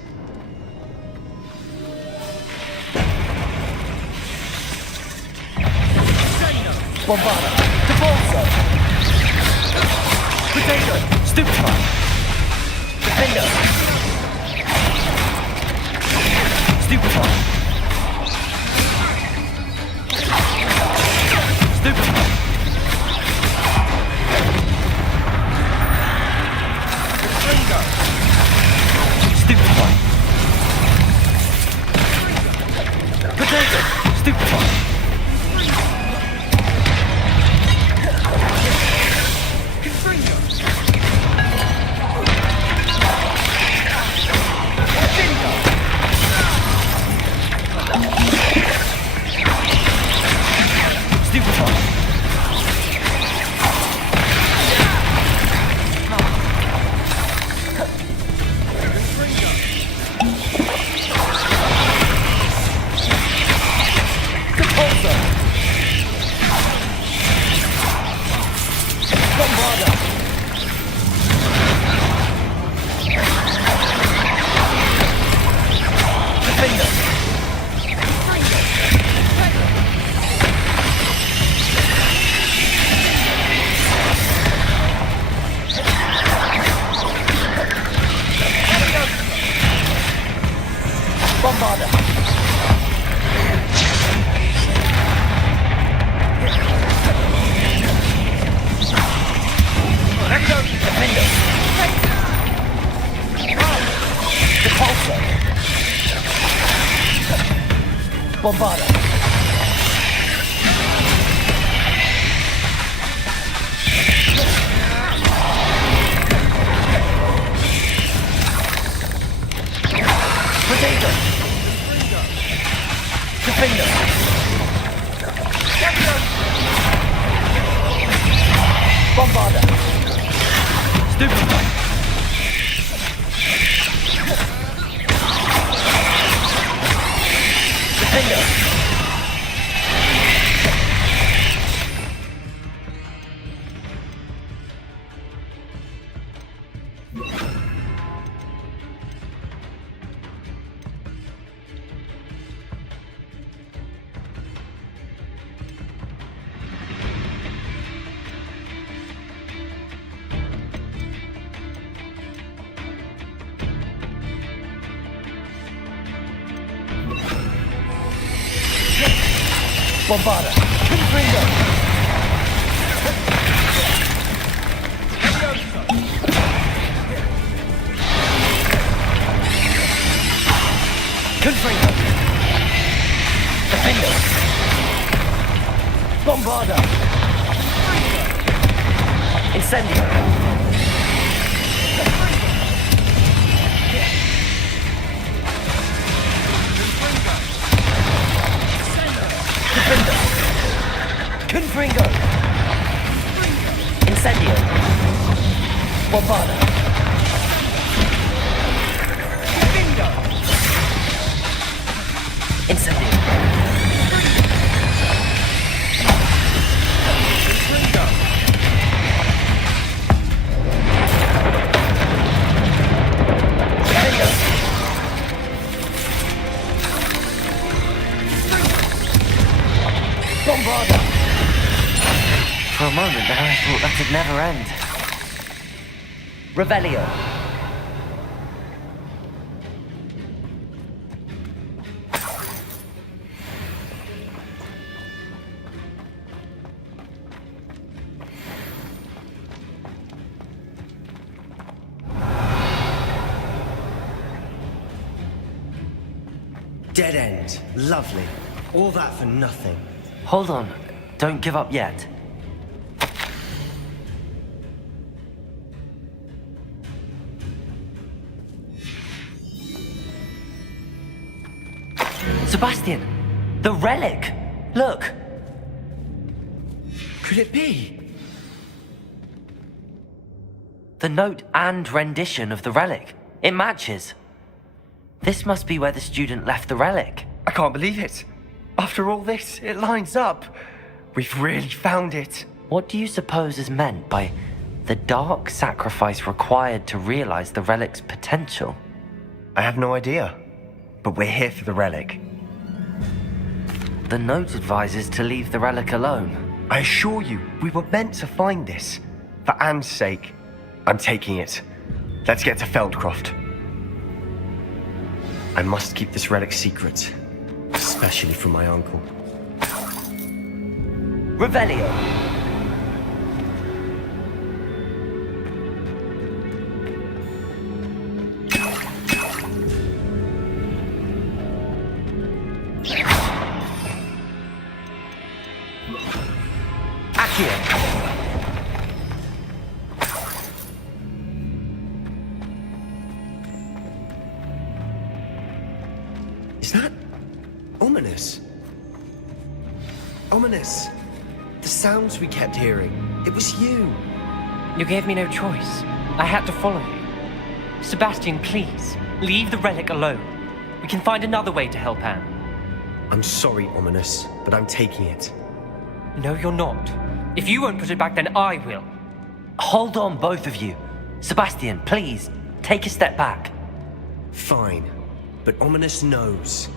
Bombarda. Depulso. Potato. Stupefy. Defender. Stupefy. Stupefy. Defender. Stupefy. Potato. Stupefy. Bombarda. Potato. Defender. Bombarda. Stupefy. Defender. Bombarda. Confringo. Confringo. Defender. Bombarda. Incendio. Defender. Confringo. Incendio. Bombarda. Bingo. Incendio. Confringo. Defender. Bombarda. For a moment there, I thought that would never end. Revelio. Dead end. Lovely. All that for nothing. Hold on. Don't give up yet. Sebastian! The relic! Look! Could it be? The note and rendition of the relic. It matches. This must be where the student left the relic. I can't believe it. After all this, it lines up. We've really found it. What do you suppose is meant by the dark sacrifice required to realize the relic's potential? I have no idea. But we're here for the relic. The note advises to leave the relic alone. I assure you, we were meant to find this. For Anne's sake, I'm taking it. Let's get to Feldcroft. I must keep this relic secret, especially from my uncle. Revelio. Is that ominous? Ominous. The sounds we kept hearing. It was you. You gave me no choice. I had to follow you. Sebastian, please, leave the relic alone. We can find another way to help Anne. I'm sorry, Ominous, but I'm taking it. No, you're not. If you won't put it back, then I will. Hold on, both of you. Sebastian, please, take a step back. Fine. But Ominous knows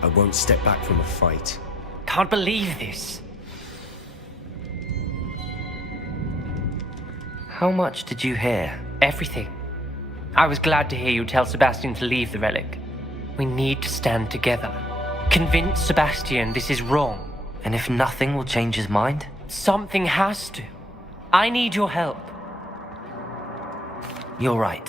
I won't step back from a fight. Can't believe this. How much did you hear? Everything. I was glad to hear you tell Sebastian to leave the relic. We need to stand together. Convince Sebastian this is wrong. And if nothing will change his mind? Something has to. I need your help. You're right.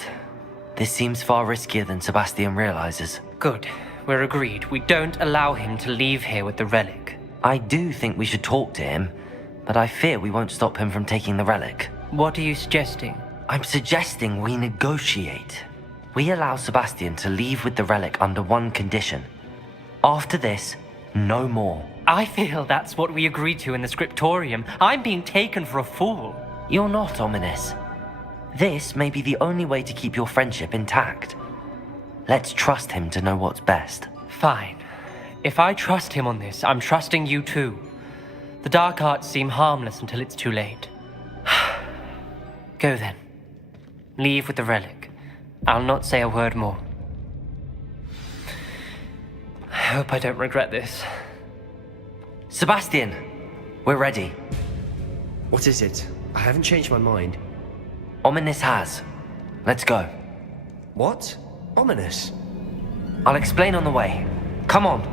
This seems far riskier than Sebastian realizes. Good. we're agreed. We don't allow him to leave here with the relic. I do think we should talk to him, but I fear we won't stop him from taking the relic. What are you suggesting? I'm suggesting we negotiate. We allow Sebastian to leave with the relic under one condition. After this, no more. I feel that's what we agreed to in the scriptorium. I'm being taken for a fool. You're not, Ominous. This may be the only way to keep your friendship intact. Let's trust him to know what's best. Fine. If I trust him on this, I'm trusting you too. The dark arts seem harmless until it's too late. Go then. Leave with the relic. I'll not say a word more. I hope I don't regret this. Sebastian, we're ready. What is it? I haven't changed my mind. Ominous has. Let's go. What? Ominous? I'll explain on the way. Come on.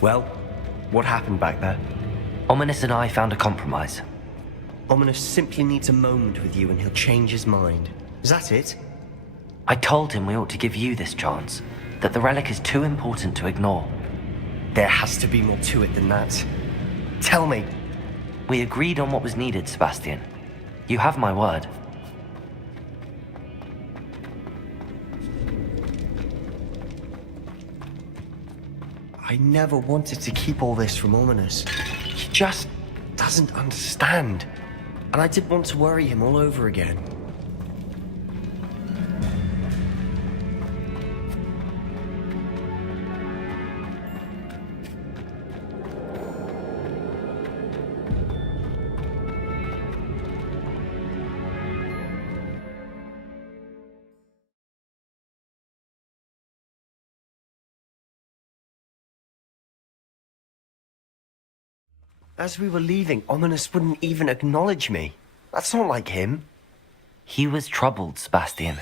Well, what happened back there? Ominous and I found a compromise. Ominous simply needs a moment with you and he'll change his mind. Is that it? I told him we ought to give you this chance, that the relic is too important to ignore. There has to be more to it than that. Tell me. We agreed on what was needed, Sebastian. You have my word. I never wanted to keep all this from Ominous. He just doesn't understand. And I didn't want to worry him all over again. As we were leaving, Ominous wouldn't even acknowledge me. That's not like him. He was troubled, Sebastian.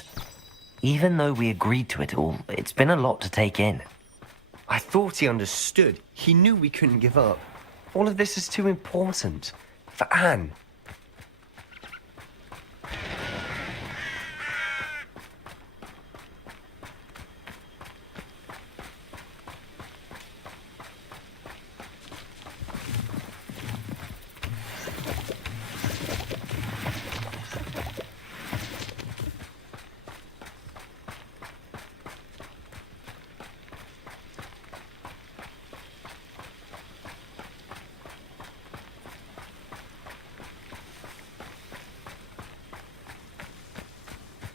Even though we agreed to it all, it's been a lot to take in. I thought he understood. He knew we couldn't give up. All of this is too important. For Anne.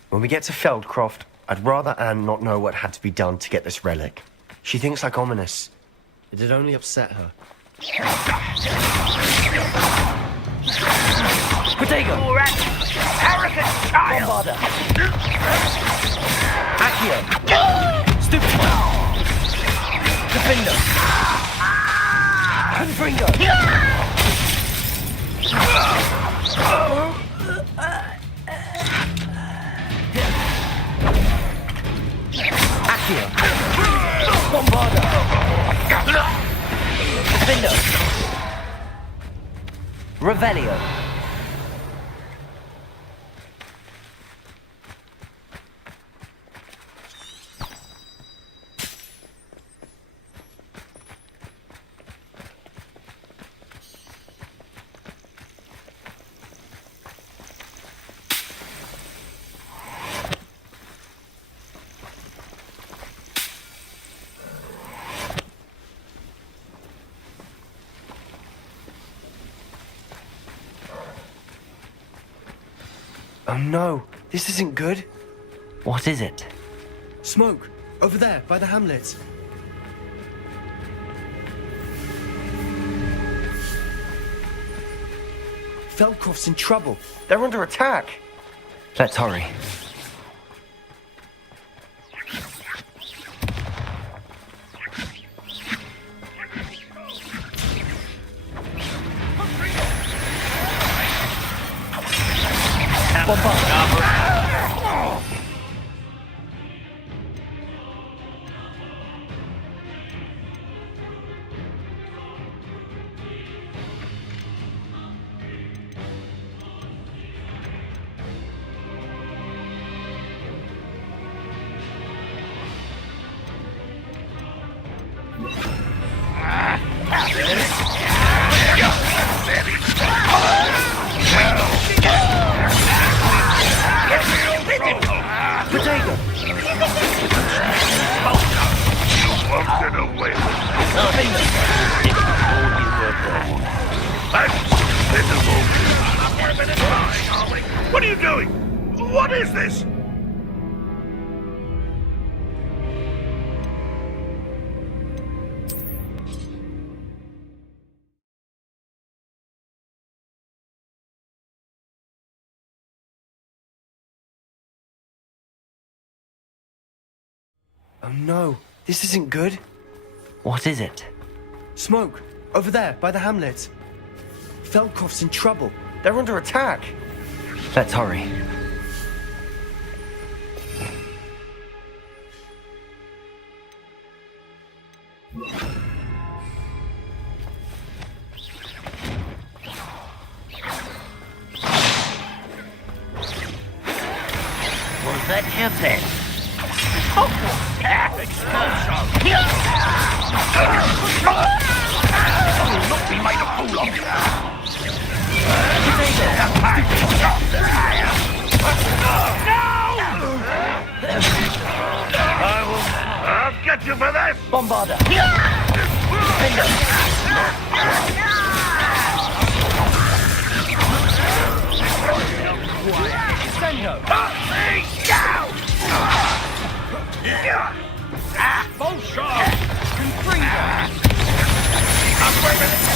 When we get to Feldcroft, I'd rather Anne not know what had to be done to get this relic. She thinks like Ominous. It'd only upset her. Protego! Arrogant child! Bombarder! Accio! Stupid! Defender! Confringo! Accio! Bombarder! Defender! Revelio! Oh no, this isn't good. What is it? Smoke, over there, by the hamlet. Feldcroft's in trouble. They're under attack. Let's hurry. What are you doing? What is this? Oh no, this isn't good. What is it? Smoke, over there, by the hamlet. Feldcroft's in trouble. They're under attack. Let's hurry. Was that him then? Hogwarts! I will not be made a fool of! I'll get you for this! Bombarder! Sengo!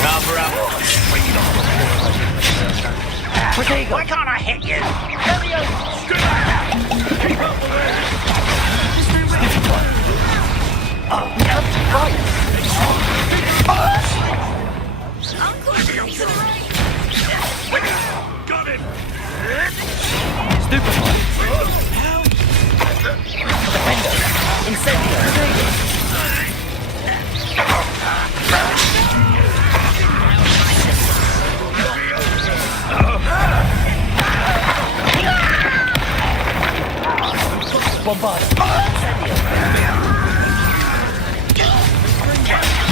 Cover up! Why can't I hit you? Got him!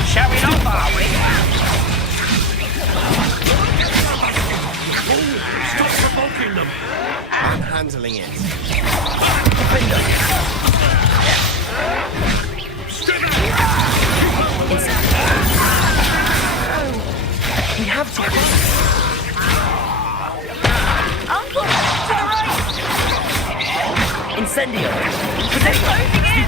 Showing off, are we? Stop provoking them! I'm handling it. We have to. Uncle, to the right! Incendio! Closing in!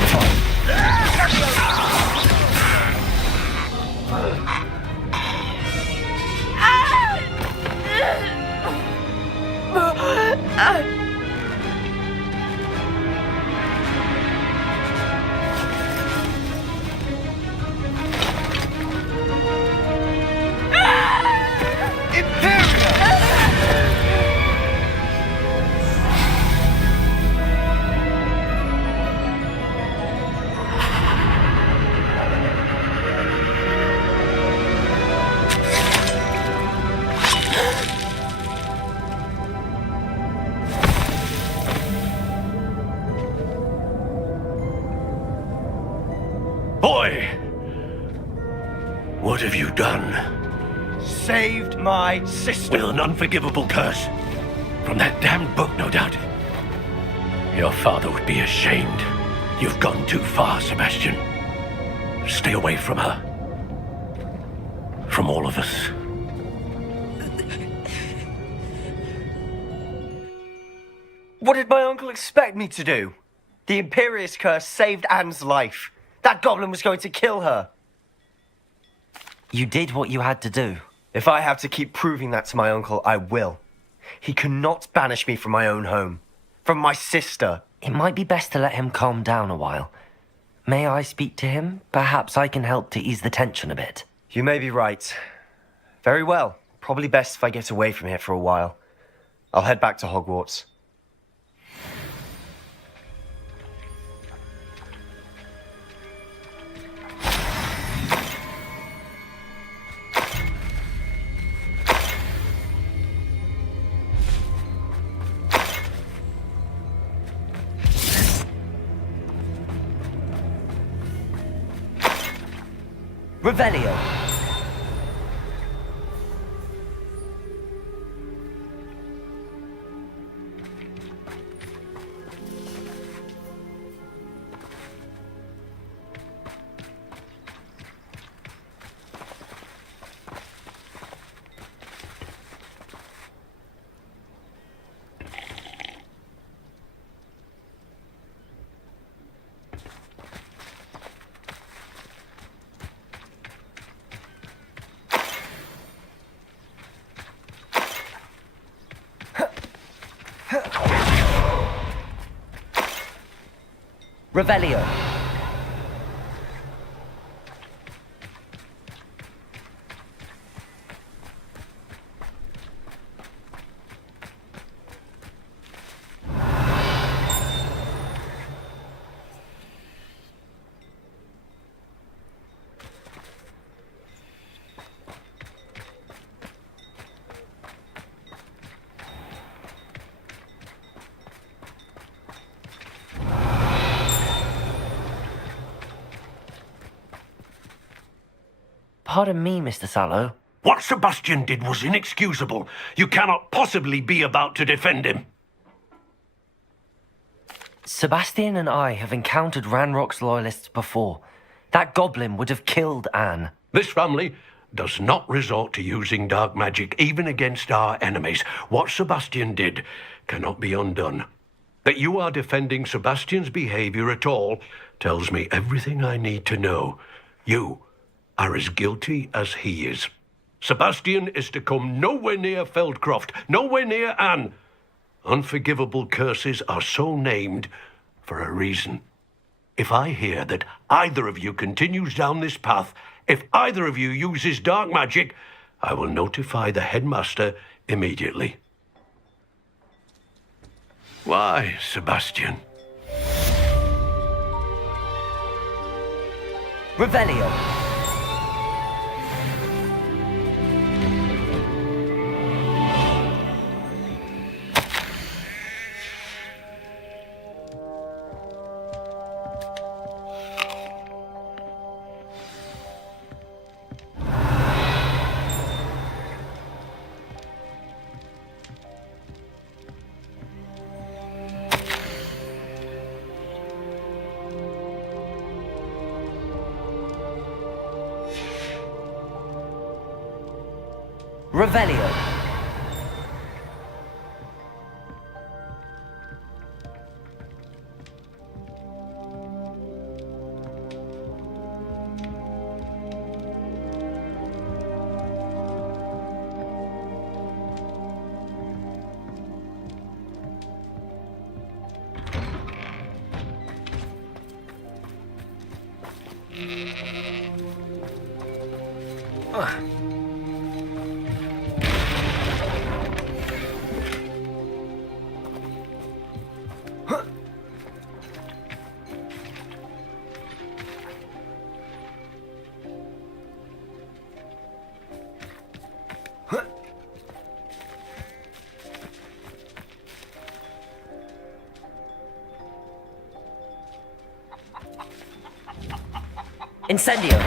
Boy! What have you done? Saved my sister. With an unforgivable curse. From that damned book, no doubt. Your father would be ashamed. You've gone too far, Sebastian. Stay away from her. From all of us. What did my uncle expect me to do? The Imperious curse saved Anne's life. That goblin was going to kill her. You did what you had to do. If I have to keep proving that to my uncle, I will. He cannot banish me from my own home. From my sister. It might be best to let him calm down a while. May I speak to him? Perhaps I can help to ease the tension a bit. You may be right. Very well. Probably best if I get away from here for a while. I'll head back to Hogwarts. Revelio. Revelio. Pardon me, Mr. Sallow. What Sebastian did was inexcusable. You cannot possibly be about to defend him. Sebastian and I have encountered Ranrock's loyalists before. That goblin would have killed Anne. This family does not resort to using dark magic even against our enemies. What Sebastian did cannot be undone. That you are defending Sebastian's behavior at all tells me everything I need to know. You are as guilty as he is. Sebastian is to come nowhere near Feldcroft, nowhere near Anne. Unforgivable curses are so named for a reason. If I hear that either of you continues down this path, if either of you uses dark magic, I will notify the headmaster immediately. Why, Sebastian? Revelio. Revelio. Incendio.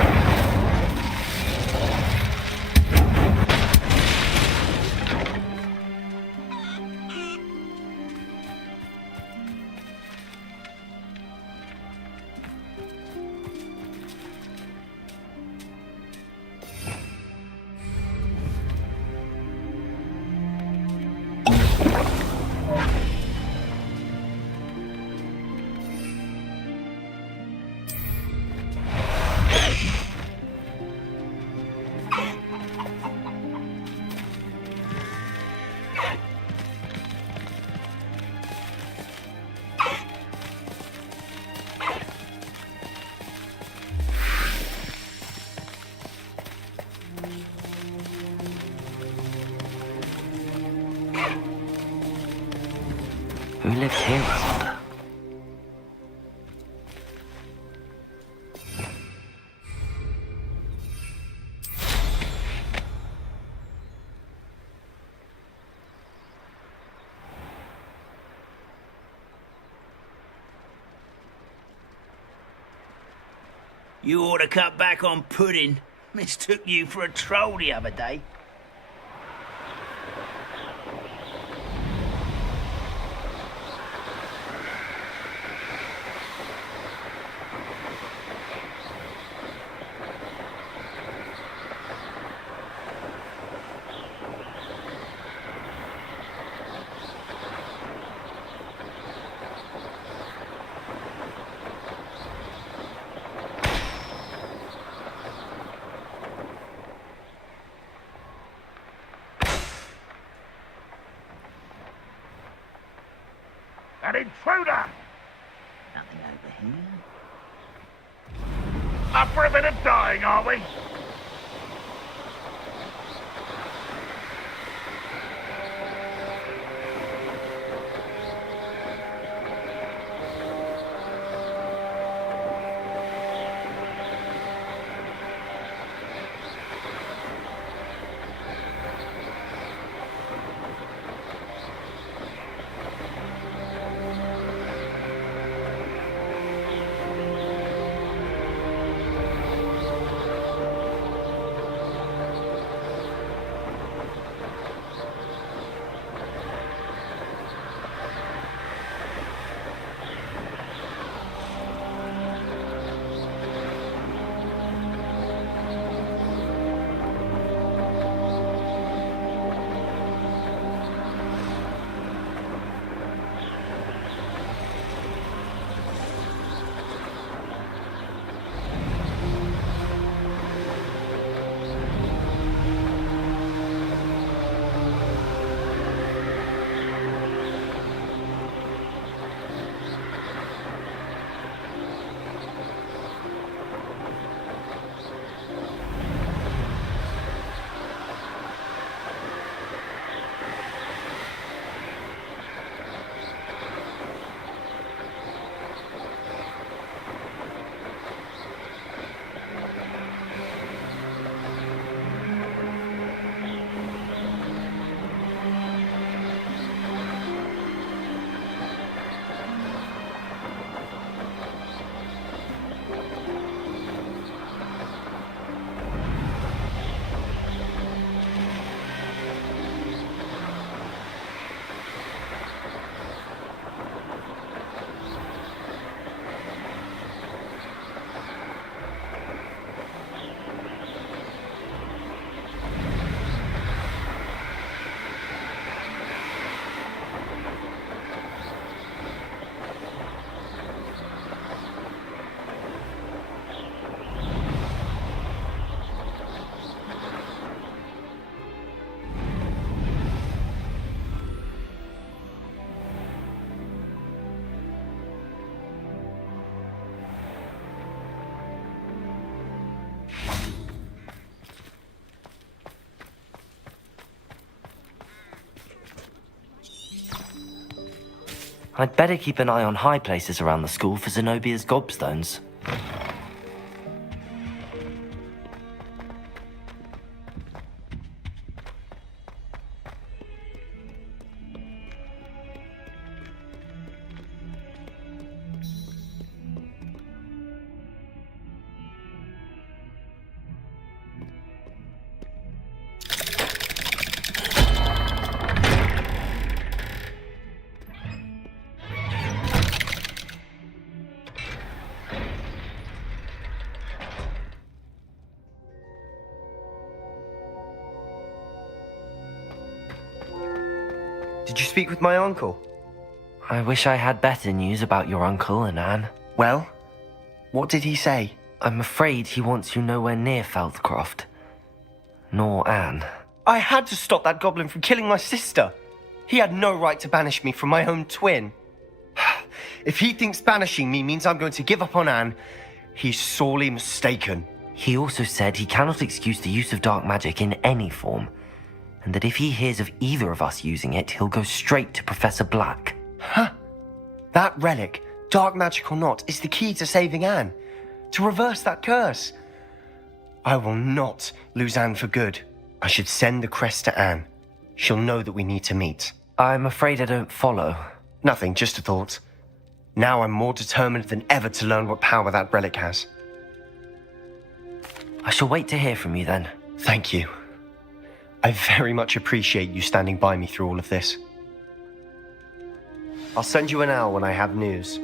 Who lived here, I wonder? You ought to cut back on pudding. Mistook you for a troll the other day. An intruder! Nothing over here. Up for a bit of dying, are we? I'd better keep an eye on high places around the school for Zenobia's gobstones. Did you speak with my uncle? I wish I had better news about your uncle and Anne. Well, what did he say? I'm afraid he wants you nowhere near Feldcroft. Nor Anne. I had to stop that goblin from killing my sister. He had no right to banish me from my own twin. If he thinks banishing me means I'm going to give up on Anne, he's sorely mistaken. He also said he cannot excuse the use of dark magic in any form, and that if he hears of either of us using it, he'll go straight to Professor Black. That relic, dark magic or not, is the key to saving Anne. To reverse that curse. I will not lose Anne for good. I should send the crest to Anne. She'll know that we need to meet. I'm afraid I don't follow. Nothing, just a thought. Now I'm more determined than ever to learn what power that relic has. I shall wait to hear from you then. Thank you. I very much appreciate you standing by me through all of this. I'll send you an hour when I have news.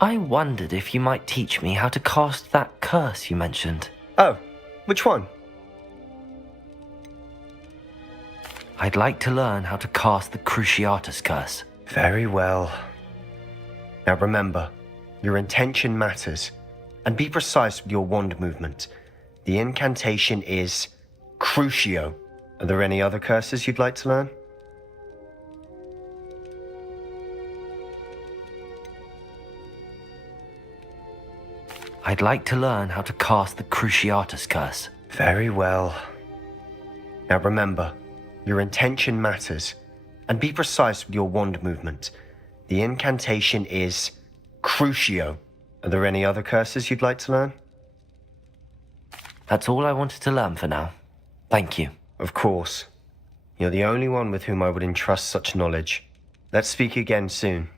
I wondered if you might teach me how to cast that curse you mentioned. Oh, which one? I'd like to learn how to cast the Cruciatus curse. Very well. Now remember, your intention matters, and be precise with your wand movement. The incantation is Crucio. Are there any other curses you'd like to learn? I'd like to learn how to cast the Cruciatus curse. Very well. Now remember, your intention matters, and be precise with your wand movement. The incantation is Crucio. Are there any other curses you'd like to learn? That's all I wanted to learn for now. Thank you. Of course. You're the only one with whom I would entrust such knowledge. Let's speak again soon.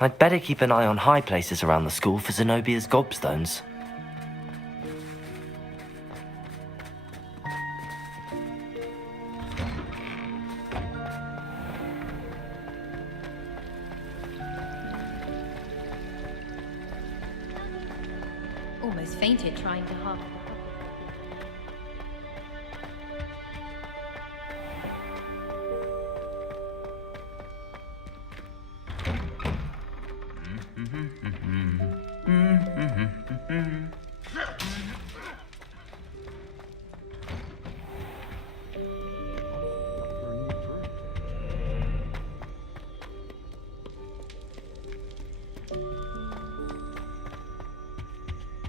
I'd better keep an eye on high places around the school for Zenobia's gobstones. Almost fainted trying to hug.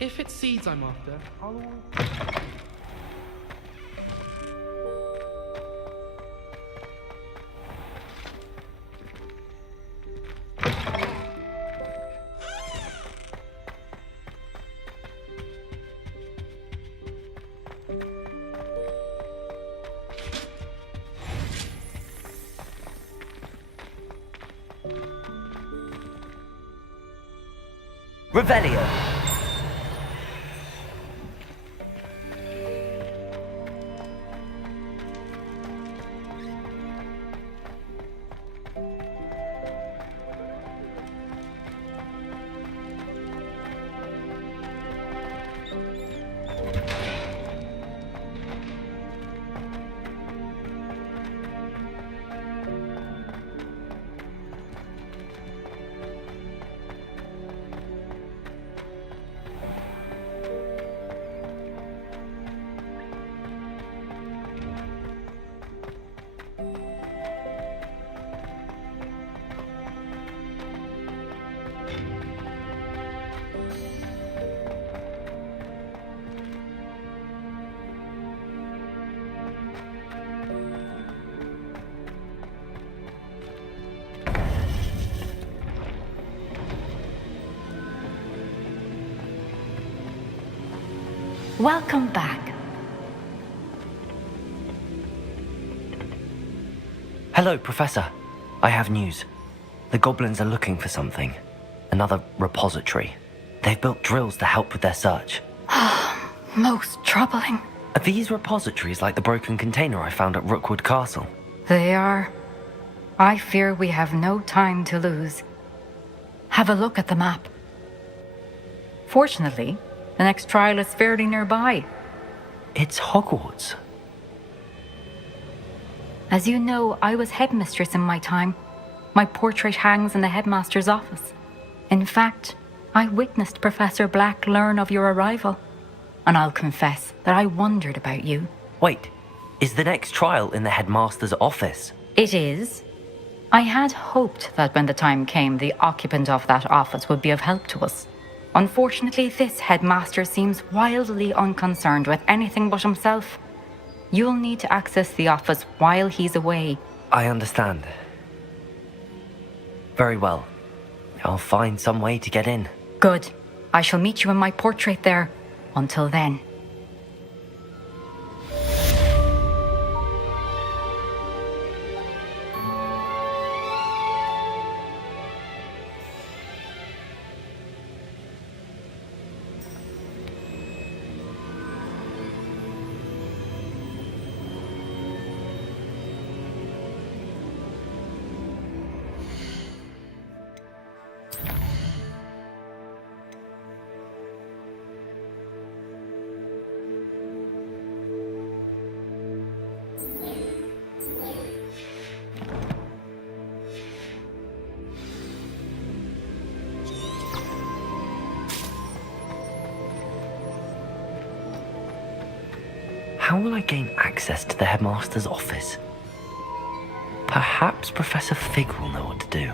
If it's seeds I'm after, I'll... Revelio! Welcome back. Hello, Professor. I have news. The goblins are looking for something. Another repository. They've built drills to help with their search. Most troubling. Are these repositories like the broken container I found at Rookwood Castle? They are. I fear we have no time to lose. Have a look at the map. Fortunately, the next trial is fairly nearby. It's Hogwarts. As you know, I was headmistress in my time. My portrait hangs in the headmaster's office. In fact, I witnessed Professor Black learn of your arrival. And I'll confess that I wondered about you. Wait, is the next trial in the headmaster's office? It is. I had hoped that when the time came, the occupant of that office would be of help to us. Unfortunately, this headmaster seems wildly unconcerned with anything but himself. You'll need to access the office while he's away. I understand. Very well. I'll find some way to get in. Good. I shall meet you in my portrait there. Until then. How will I gain access to the headmaster's office? Perhaps Professor Fig will know what to do.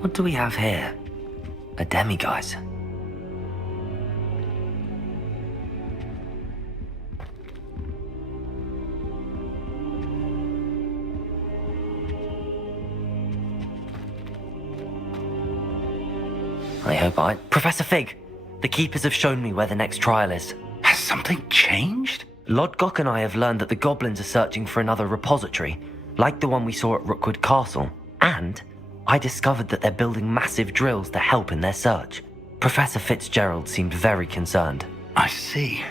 What do we have here? A demiguise. I hope I... Professor Fig! The Keepers have shown me where the next trial is. Has something changed? Lodgok and I have learned that the goblins are searching for another repository, like the one we saw at Rookwood Castle. And I discovered that they're building massive drills to help in their search. Professor Fitzgerald seemed very concerned. I see.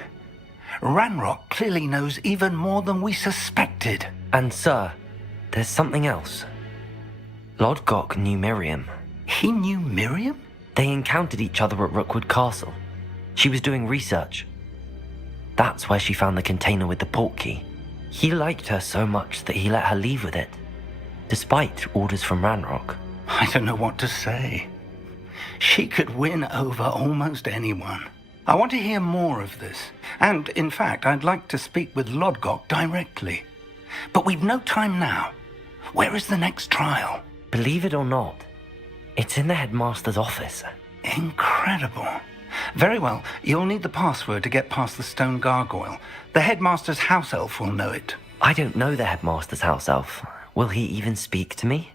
Ranrock clearly knows even more than we suspected. And sir, there's something else. Lodgok knew Miriam. He knew Miriam? They encountered each other at Rookwood Castle. She was doing research. That's where she found the container with the port key. He liked her so much that he let her leave with it, despite orders from Ranrock. I don't know what to say. She could win over almost anyone. I want to hear more of this. And, in fact, I'd like to speak with Lodgok directly. But we've no time now. Where is the next trial? Believe it or not, it's in the headmaster's office. Incredible. Very well, you'll need the password to get past the stone gargoyle. The headmaster's house elf will know it. I don't know the headmaster's house elf. Will he even speak to me?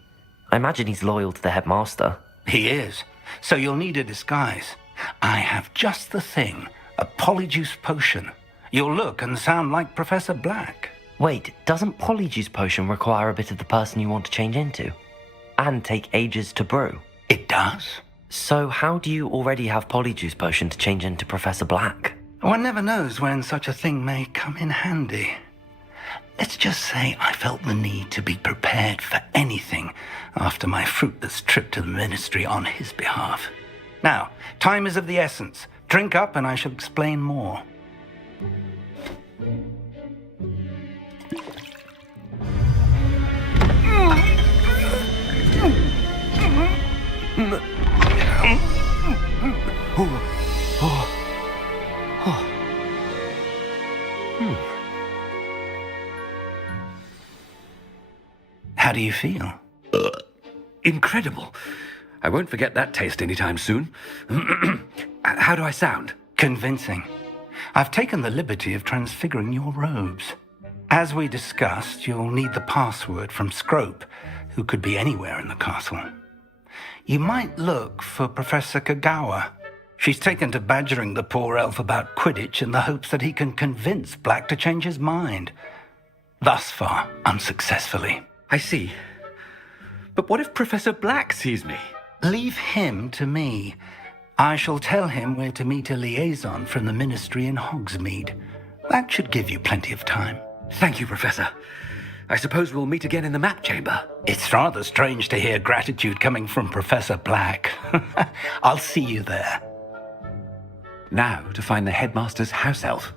I imagine he's loyal to the headmaster. He is. So you'll need a disguise. I have just the thing. A polyjuice potion. You'll look and sound like Professor Black. Wait, doesn't polyjuice potion require a bit of the person you want to change into? And take ages to brew? It does. So how do you already have Polyjuice Potion to change into Professor Black? One never knows when such a thing may come in handy. Let's just say I felt the need to be prepared for anything after my fruitless trip to the Ministry on his behalf. Now, time is of the essence. Drink up and I shall explain more. How do you feel? Incredible. I won't forget that taste anytime soon. How do I sound? Convincing. I've taken the liberty of transfiguring your robes. As we discussed, you'll need the password from Scrope, who could be anywhere in the castle. You might look for Professor Kagawa. She's taken to badgering the poor elf about Quidditch in the hopes that he can convince Black to change his mind. Thus far, unsuccessfully. I see. But what if Professor Black sees me? Leave him to me. I shall tell him where to meet a liaison from the Ministry in Hogsmeade. That should give you plenty of time. Thank you, Professor. I suppose we'll meet again in the map chamber. It's rather strange to hear gratitude coming from Professor Black. I'll see you there. Now to find the headmaster's house elf.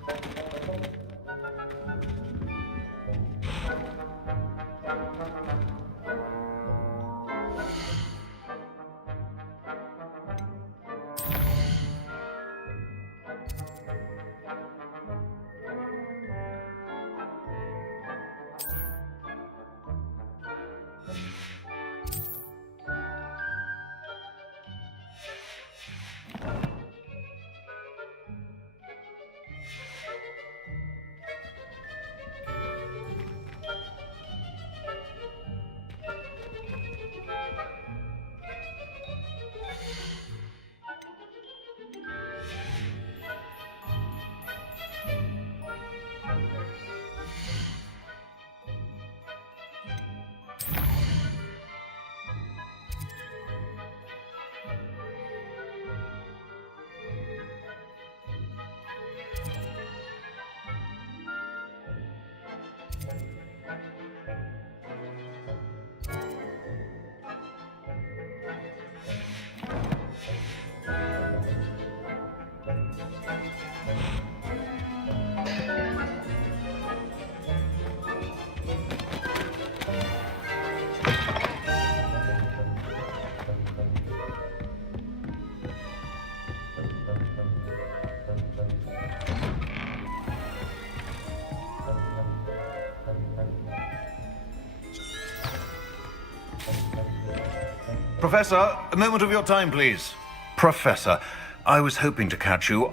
Professor, a moment of your time, please. Professor, I was hoping to catch you.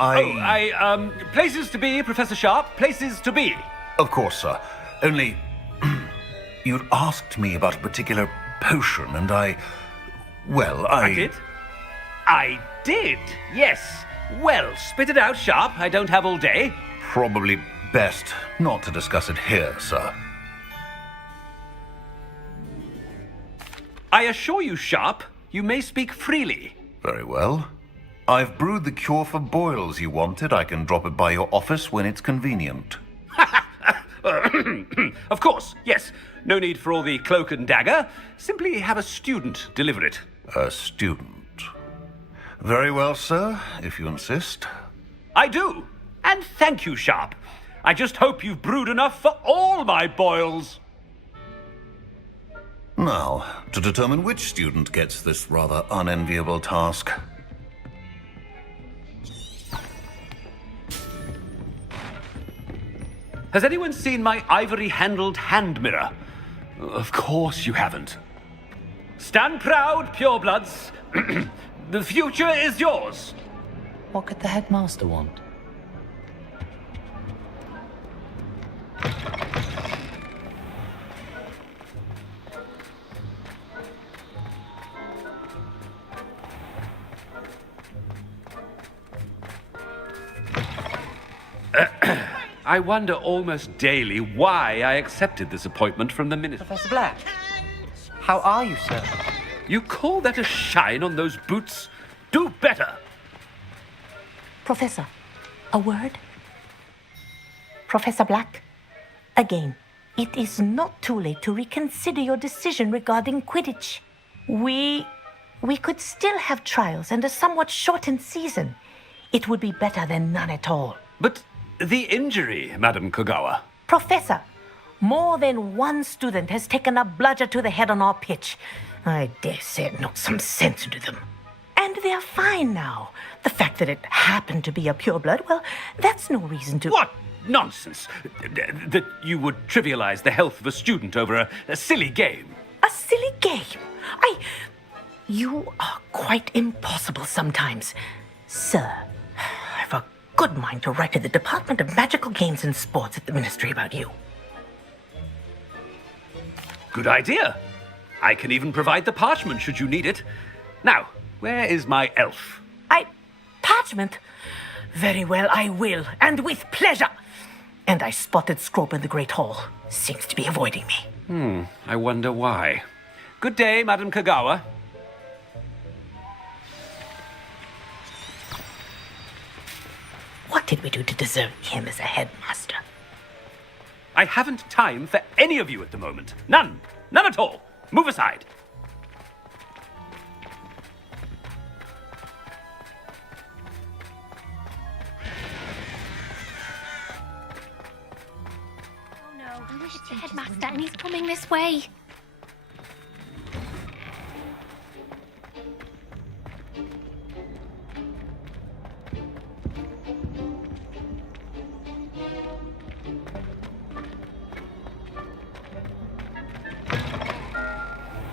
Places to be, Professor Sharp. Places to be. Of course, sir. Only, you'd asked me about a particular potion, and I did? I did, yes. Well, spit it out, Sharp. I don't have all day. Probably best not to discuss it here, sir. I assure you, Sharp, you may speak freely. Very well. I've brewed the cure for boils you wanted. I can drop it by your office when it's convenient. Of course, yes. No need for all the cloak and dagger. Simply have a student deliver it. A student. Very well, sir, if you insist. I do. And thank you, Sharp. I just hope you've brewed enough for all my boils. Now, to determine which student gets this rather unenviable task. Has anyone seen my ivory-handled hand mirror? Of course you haven't. Stand proud, purebloods. The future is yours. What could the headmaster want? I wonder almost daily why I accepted this appointment from the minister. Professor Black, how are you, sir? You call that a shine on those boots? Do better! Professor, a word? Professor Black, again, it is not too late to reconsider your decision regarding Quidditch. We could still have trials and a somewhat shortened season. It would be better than none at all. But the injury, Madam Kogawa. Professor, more than one student has taken a bludger to the head on our pitch. I dare say it knocked some sense into them. And they're fine now. The fact that it happened to be a pureblood, well, that's no reason to... What nonsense! That you would trivialize the health of a student over a silly game. A silly game? You are quite impossible sometimes. Sir, I've a good mind to write to the Department of Magical Games and Sports at the Ministry about you. Good idea. I can even provide the parchment should you need it. Now, where is my elf? Parchment? Very well, I will, and with pleasure. And I spotted Scrope in the Great Hall. Seems to be avoiding me. I wonder why. Good day, Madam Kogawa. What did we do to deserve him as a headmaster? I haven't time for any of you at the moment. None. None at all. Move aside. Oh no, it's the headmaster and he's coming this way.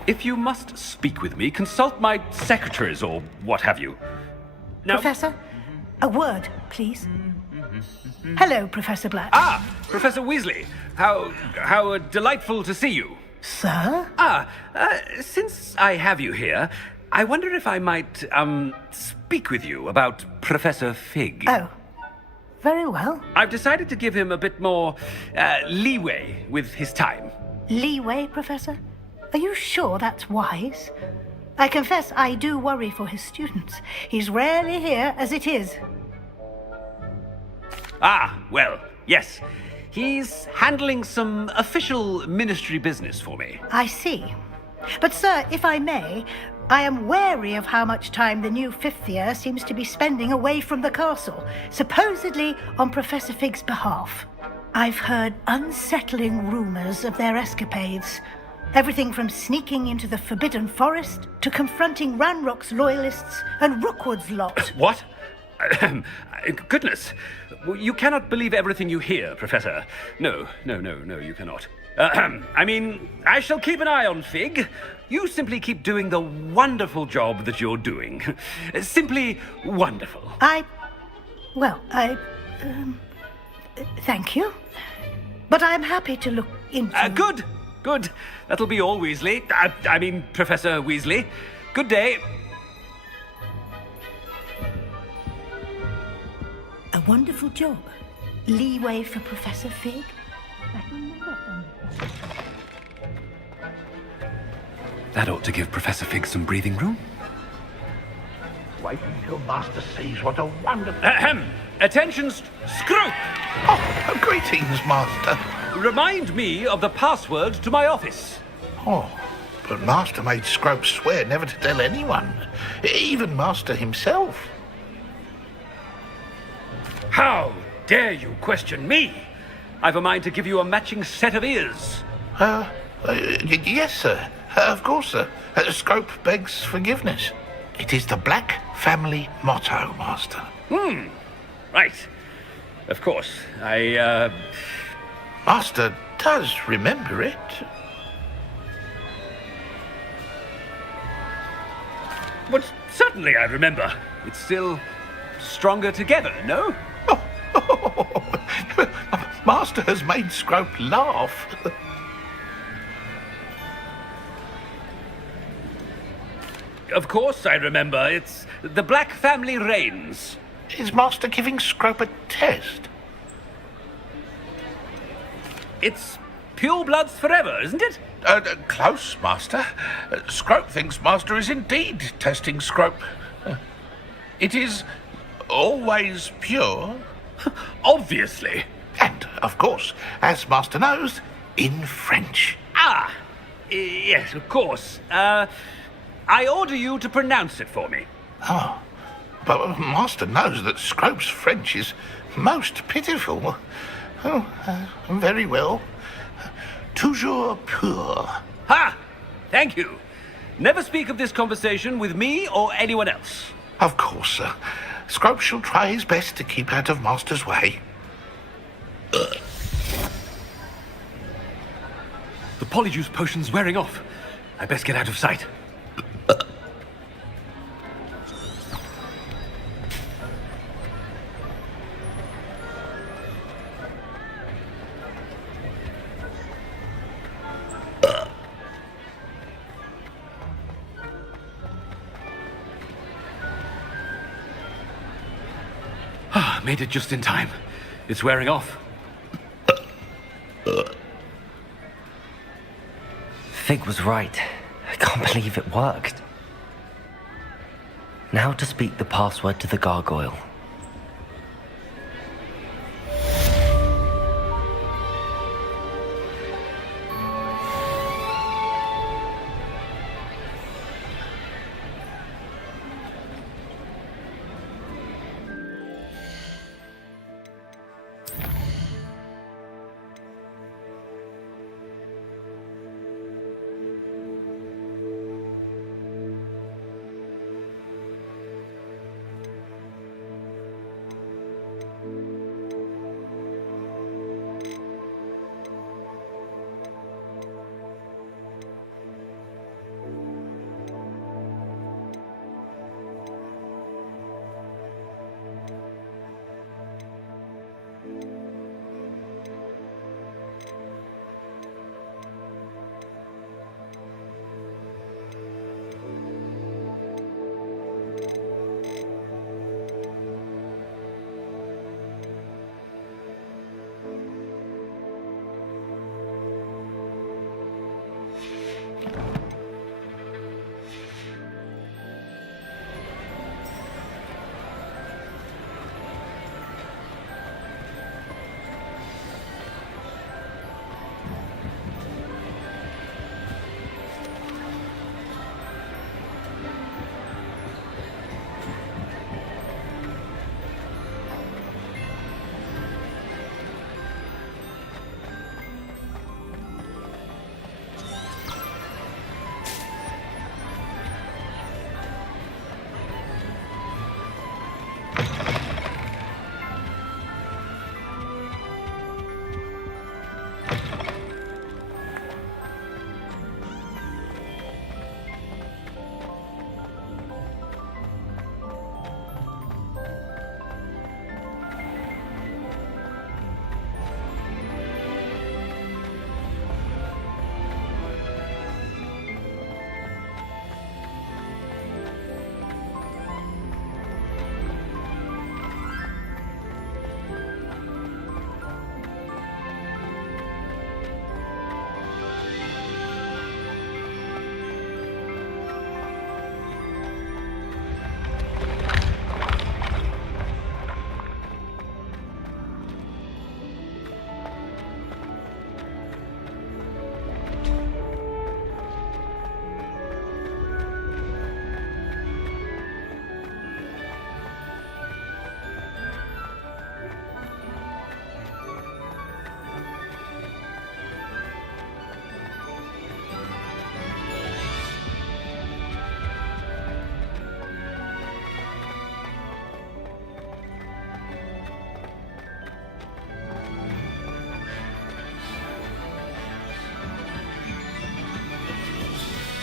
If you must speak with me, consult my secretaries or what have you. Now... Professor, a word, please. Hello, Professor Black. Ah, Professor Weasley. How delightful to see you. Sir? Since I have you here, I wonder if I might, speak with you about Professor Fig. Oh, very well. I've decided to give him a bit more, leeway with his time. Leeway, Professor? Are you sure that's wise? I confess I do worry for his students. He's rarely here as it is. Well, yes. He's handling some official ministry business for me. I see. But, sir, if I may, I am wary of how much time the new fifth year seems to be spending away from the castle, supposedly on Professor Fig's behalf. I've heard unsettling rumors of their escapades. Everything from sneaking into the Forbidden Forest to confronting Ranrock's loyalists and Rookwood's lot. What? Goodness. You cannot believe everything you hear, Professor. No, you cannot. I mean, I shall keep an eye on Fig. You simply keep doing the wonderful job that you're doing. Simply wonderful. Thank you. But I'm happy to look into... Good. That'll be all, Weasley. I mean, Professor Weasley. Good day. A wonderful job. Leeway for Professor Fig. That ought to give Professor Fig some breathing room. Wait until Master sees what a wonderful... Attention, Scrope! Oh, greetings, Master. Remind me of the password to my office. Oh, but Master made Scrope swear never to tell anyone, even Master himself. How dare you question me? I've a mind to give you a matching set of ears. Yes, sir. Of course, sir. Scrope begs forgiveness. It is the Black family motto, Master. Right. Of course. Master does remember it. But certainly I remember. It's still stronger together, no? Master has made Scrope laugh. Of course I remember. It's the Black family reigns. Is Master giving Scrope a test? It's purebloods forever, isn't it? Close, Master. Scrope thinks Master is indeed testing Scrope. It is always pure. Obviously. And, of course, as Master knows, in French. Ah, yes, of course. I order you to pronounce it for me. Oh, but Master knows that Scrope's French is most pitiful. Oh, very well. Toujours pur. Ha! Thank you. Never speak of this conversation with me or anyone else. Of course, sir. Scrope shall try his best to keep out of Master's way. The polyjuice potion's wearing off. I best get out of sight. Made it just in time. It's wearing off. Fig was right. I can't believe it worked. Now to speak the password to the gargoyle.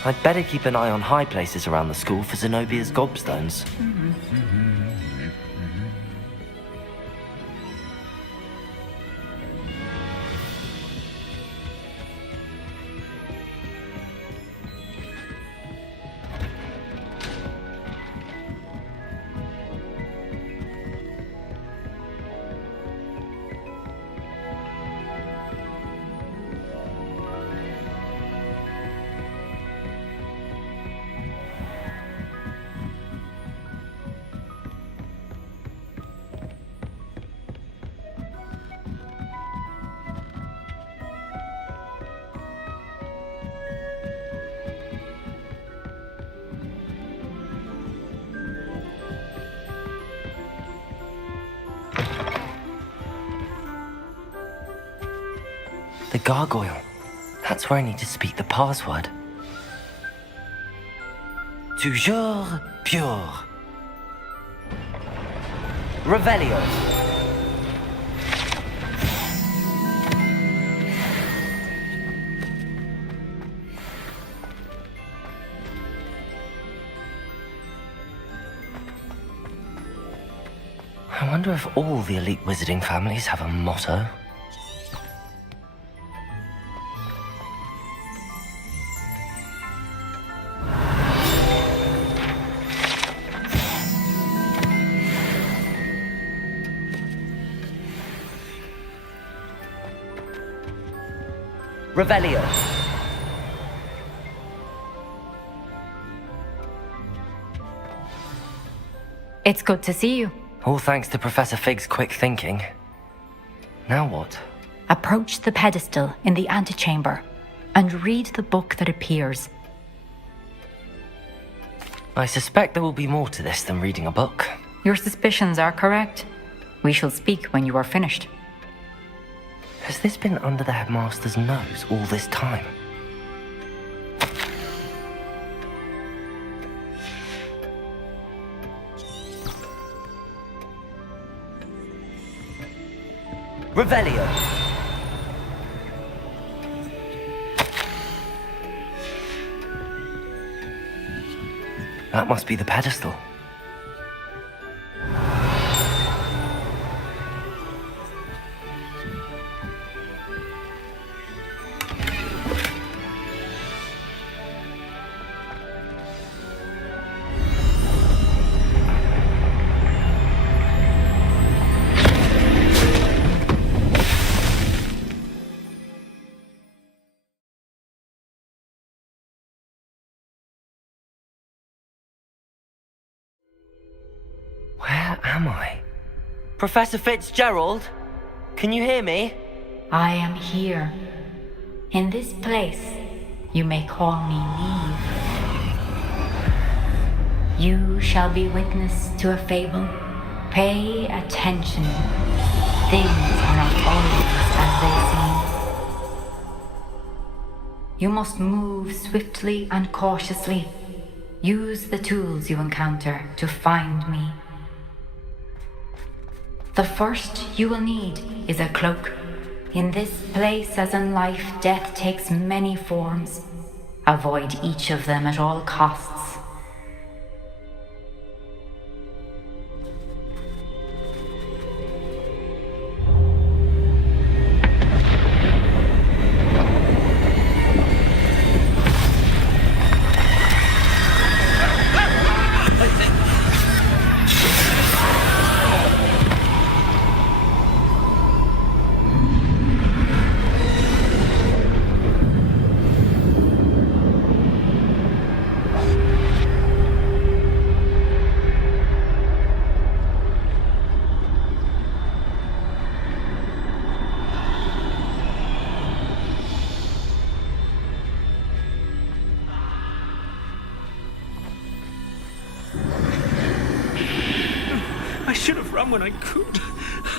I'd better keep an eye on high places around the school for Zenobia's gobstones. The gargoyle. That's where I need to speak the password. Toujours pure. Revelio. I wonder if all the elite wizarding families have a motto. Revelio. It's good to see you. All thanks to Professor Fig's quick thinking. Now what? Approach the pedestal in the antechamber and read the book that appears. I suspect there will be more to this than reading a book. Your suspicions are correct. We shall speak when you are finished. Has this been under the headmaster's nose all this time? Revelio. That must be the pedestal. Where am I? Professor Fitzgerald? Can you hear me? I am here. In this place, you may call me Neve. You shall be witness to a fable. Pay attention. Things are not always as they seem. You must move swiftly and cautiously. Use the tools you encounter to find me. The first you will need is a cloak. In this place, as in life, death takes many forms. Avoid each of them at all costs. I should have run when I could.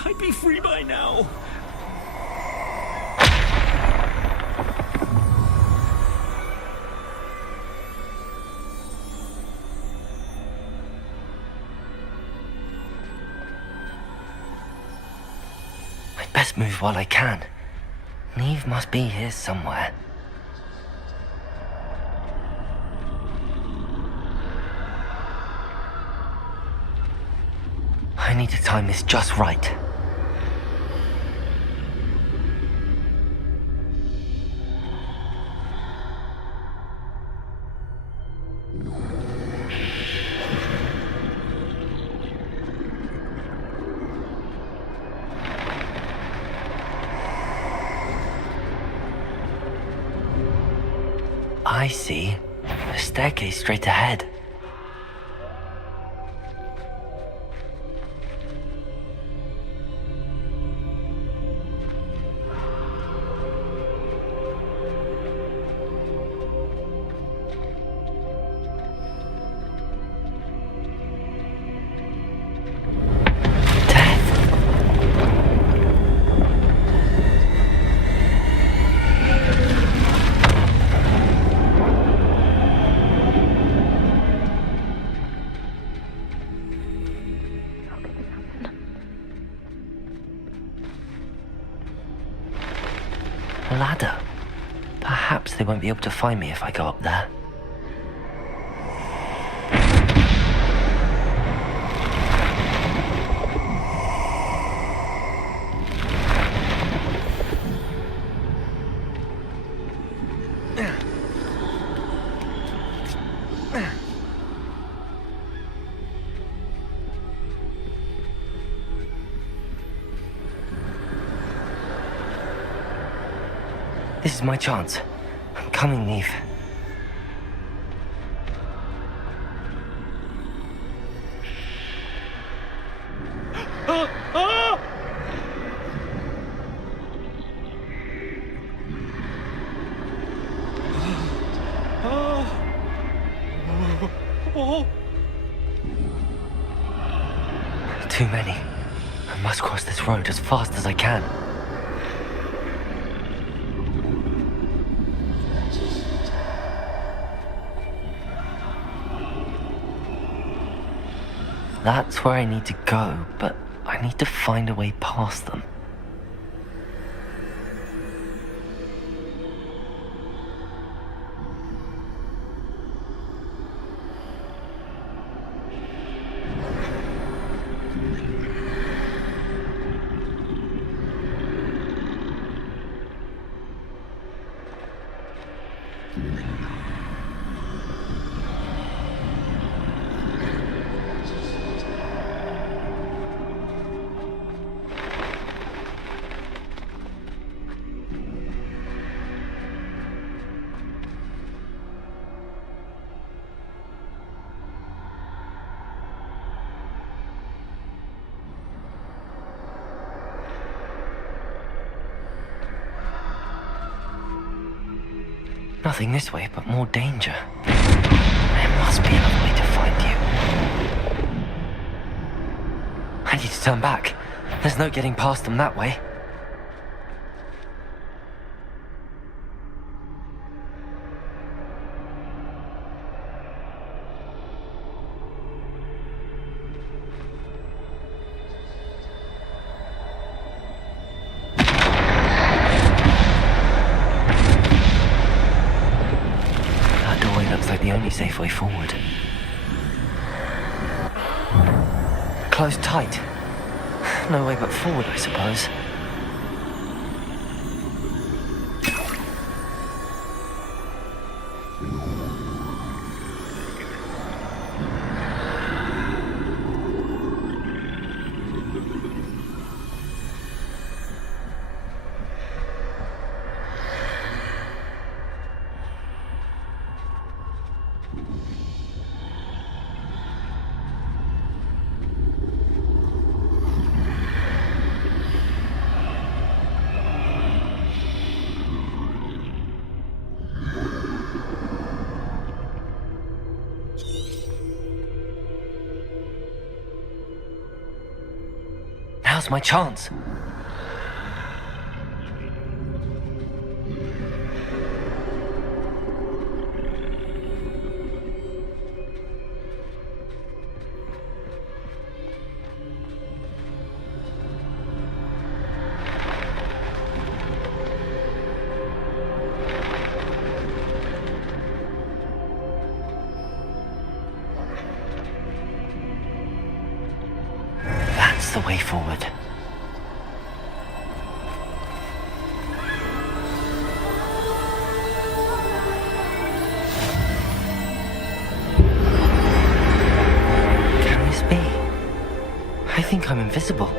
I'd be free by now. I'd best move while I can. Neve must be here somewhere. I need to time this just right. I see. A staircase straight ahead. A ladder. Perhaps they won't be able to find me if I go up there. This is my chance. I'm coming, Neve. Too many. I must cross this road as fast as I can. That's where I need to go, but I need to find a way past them. Nothing this way, but more danger. There must be another way to find you. I need to turn back. There's no getting past them that way. The only safe way forward. Closed tight. No way but forward, I suppose. Now's my chance. That's the way forward. Can this be? I think I'm invisible.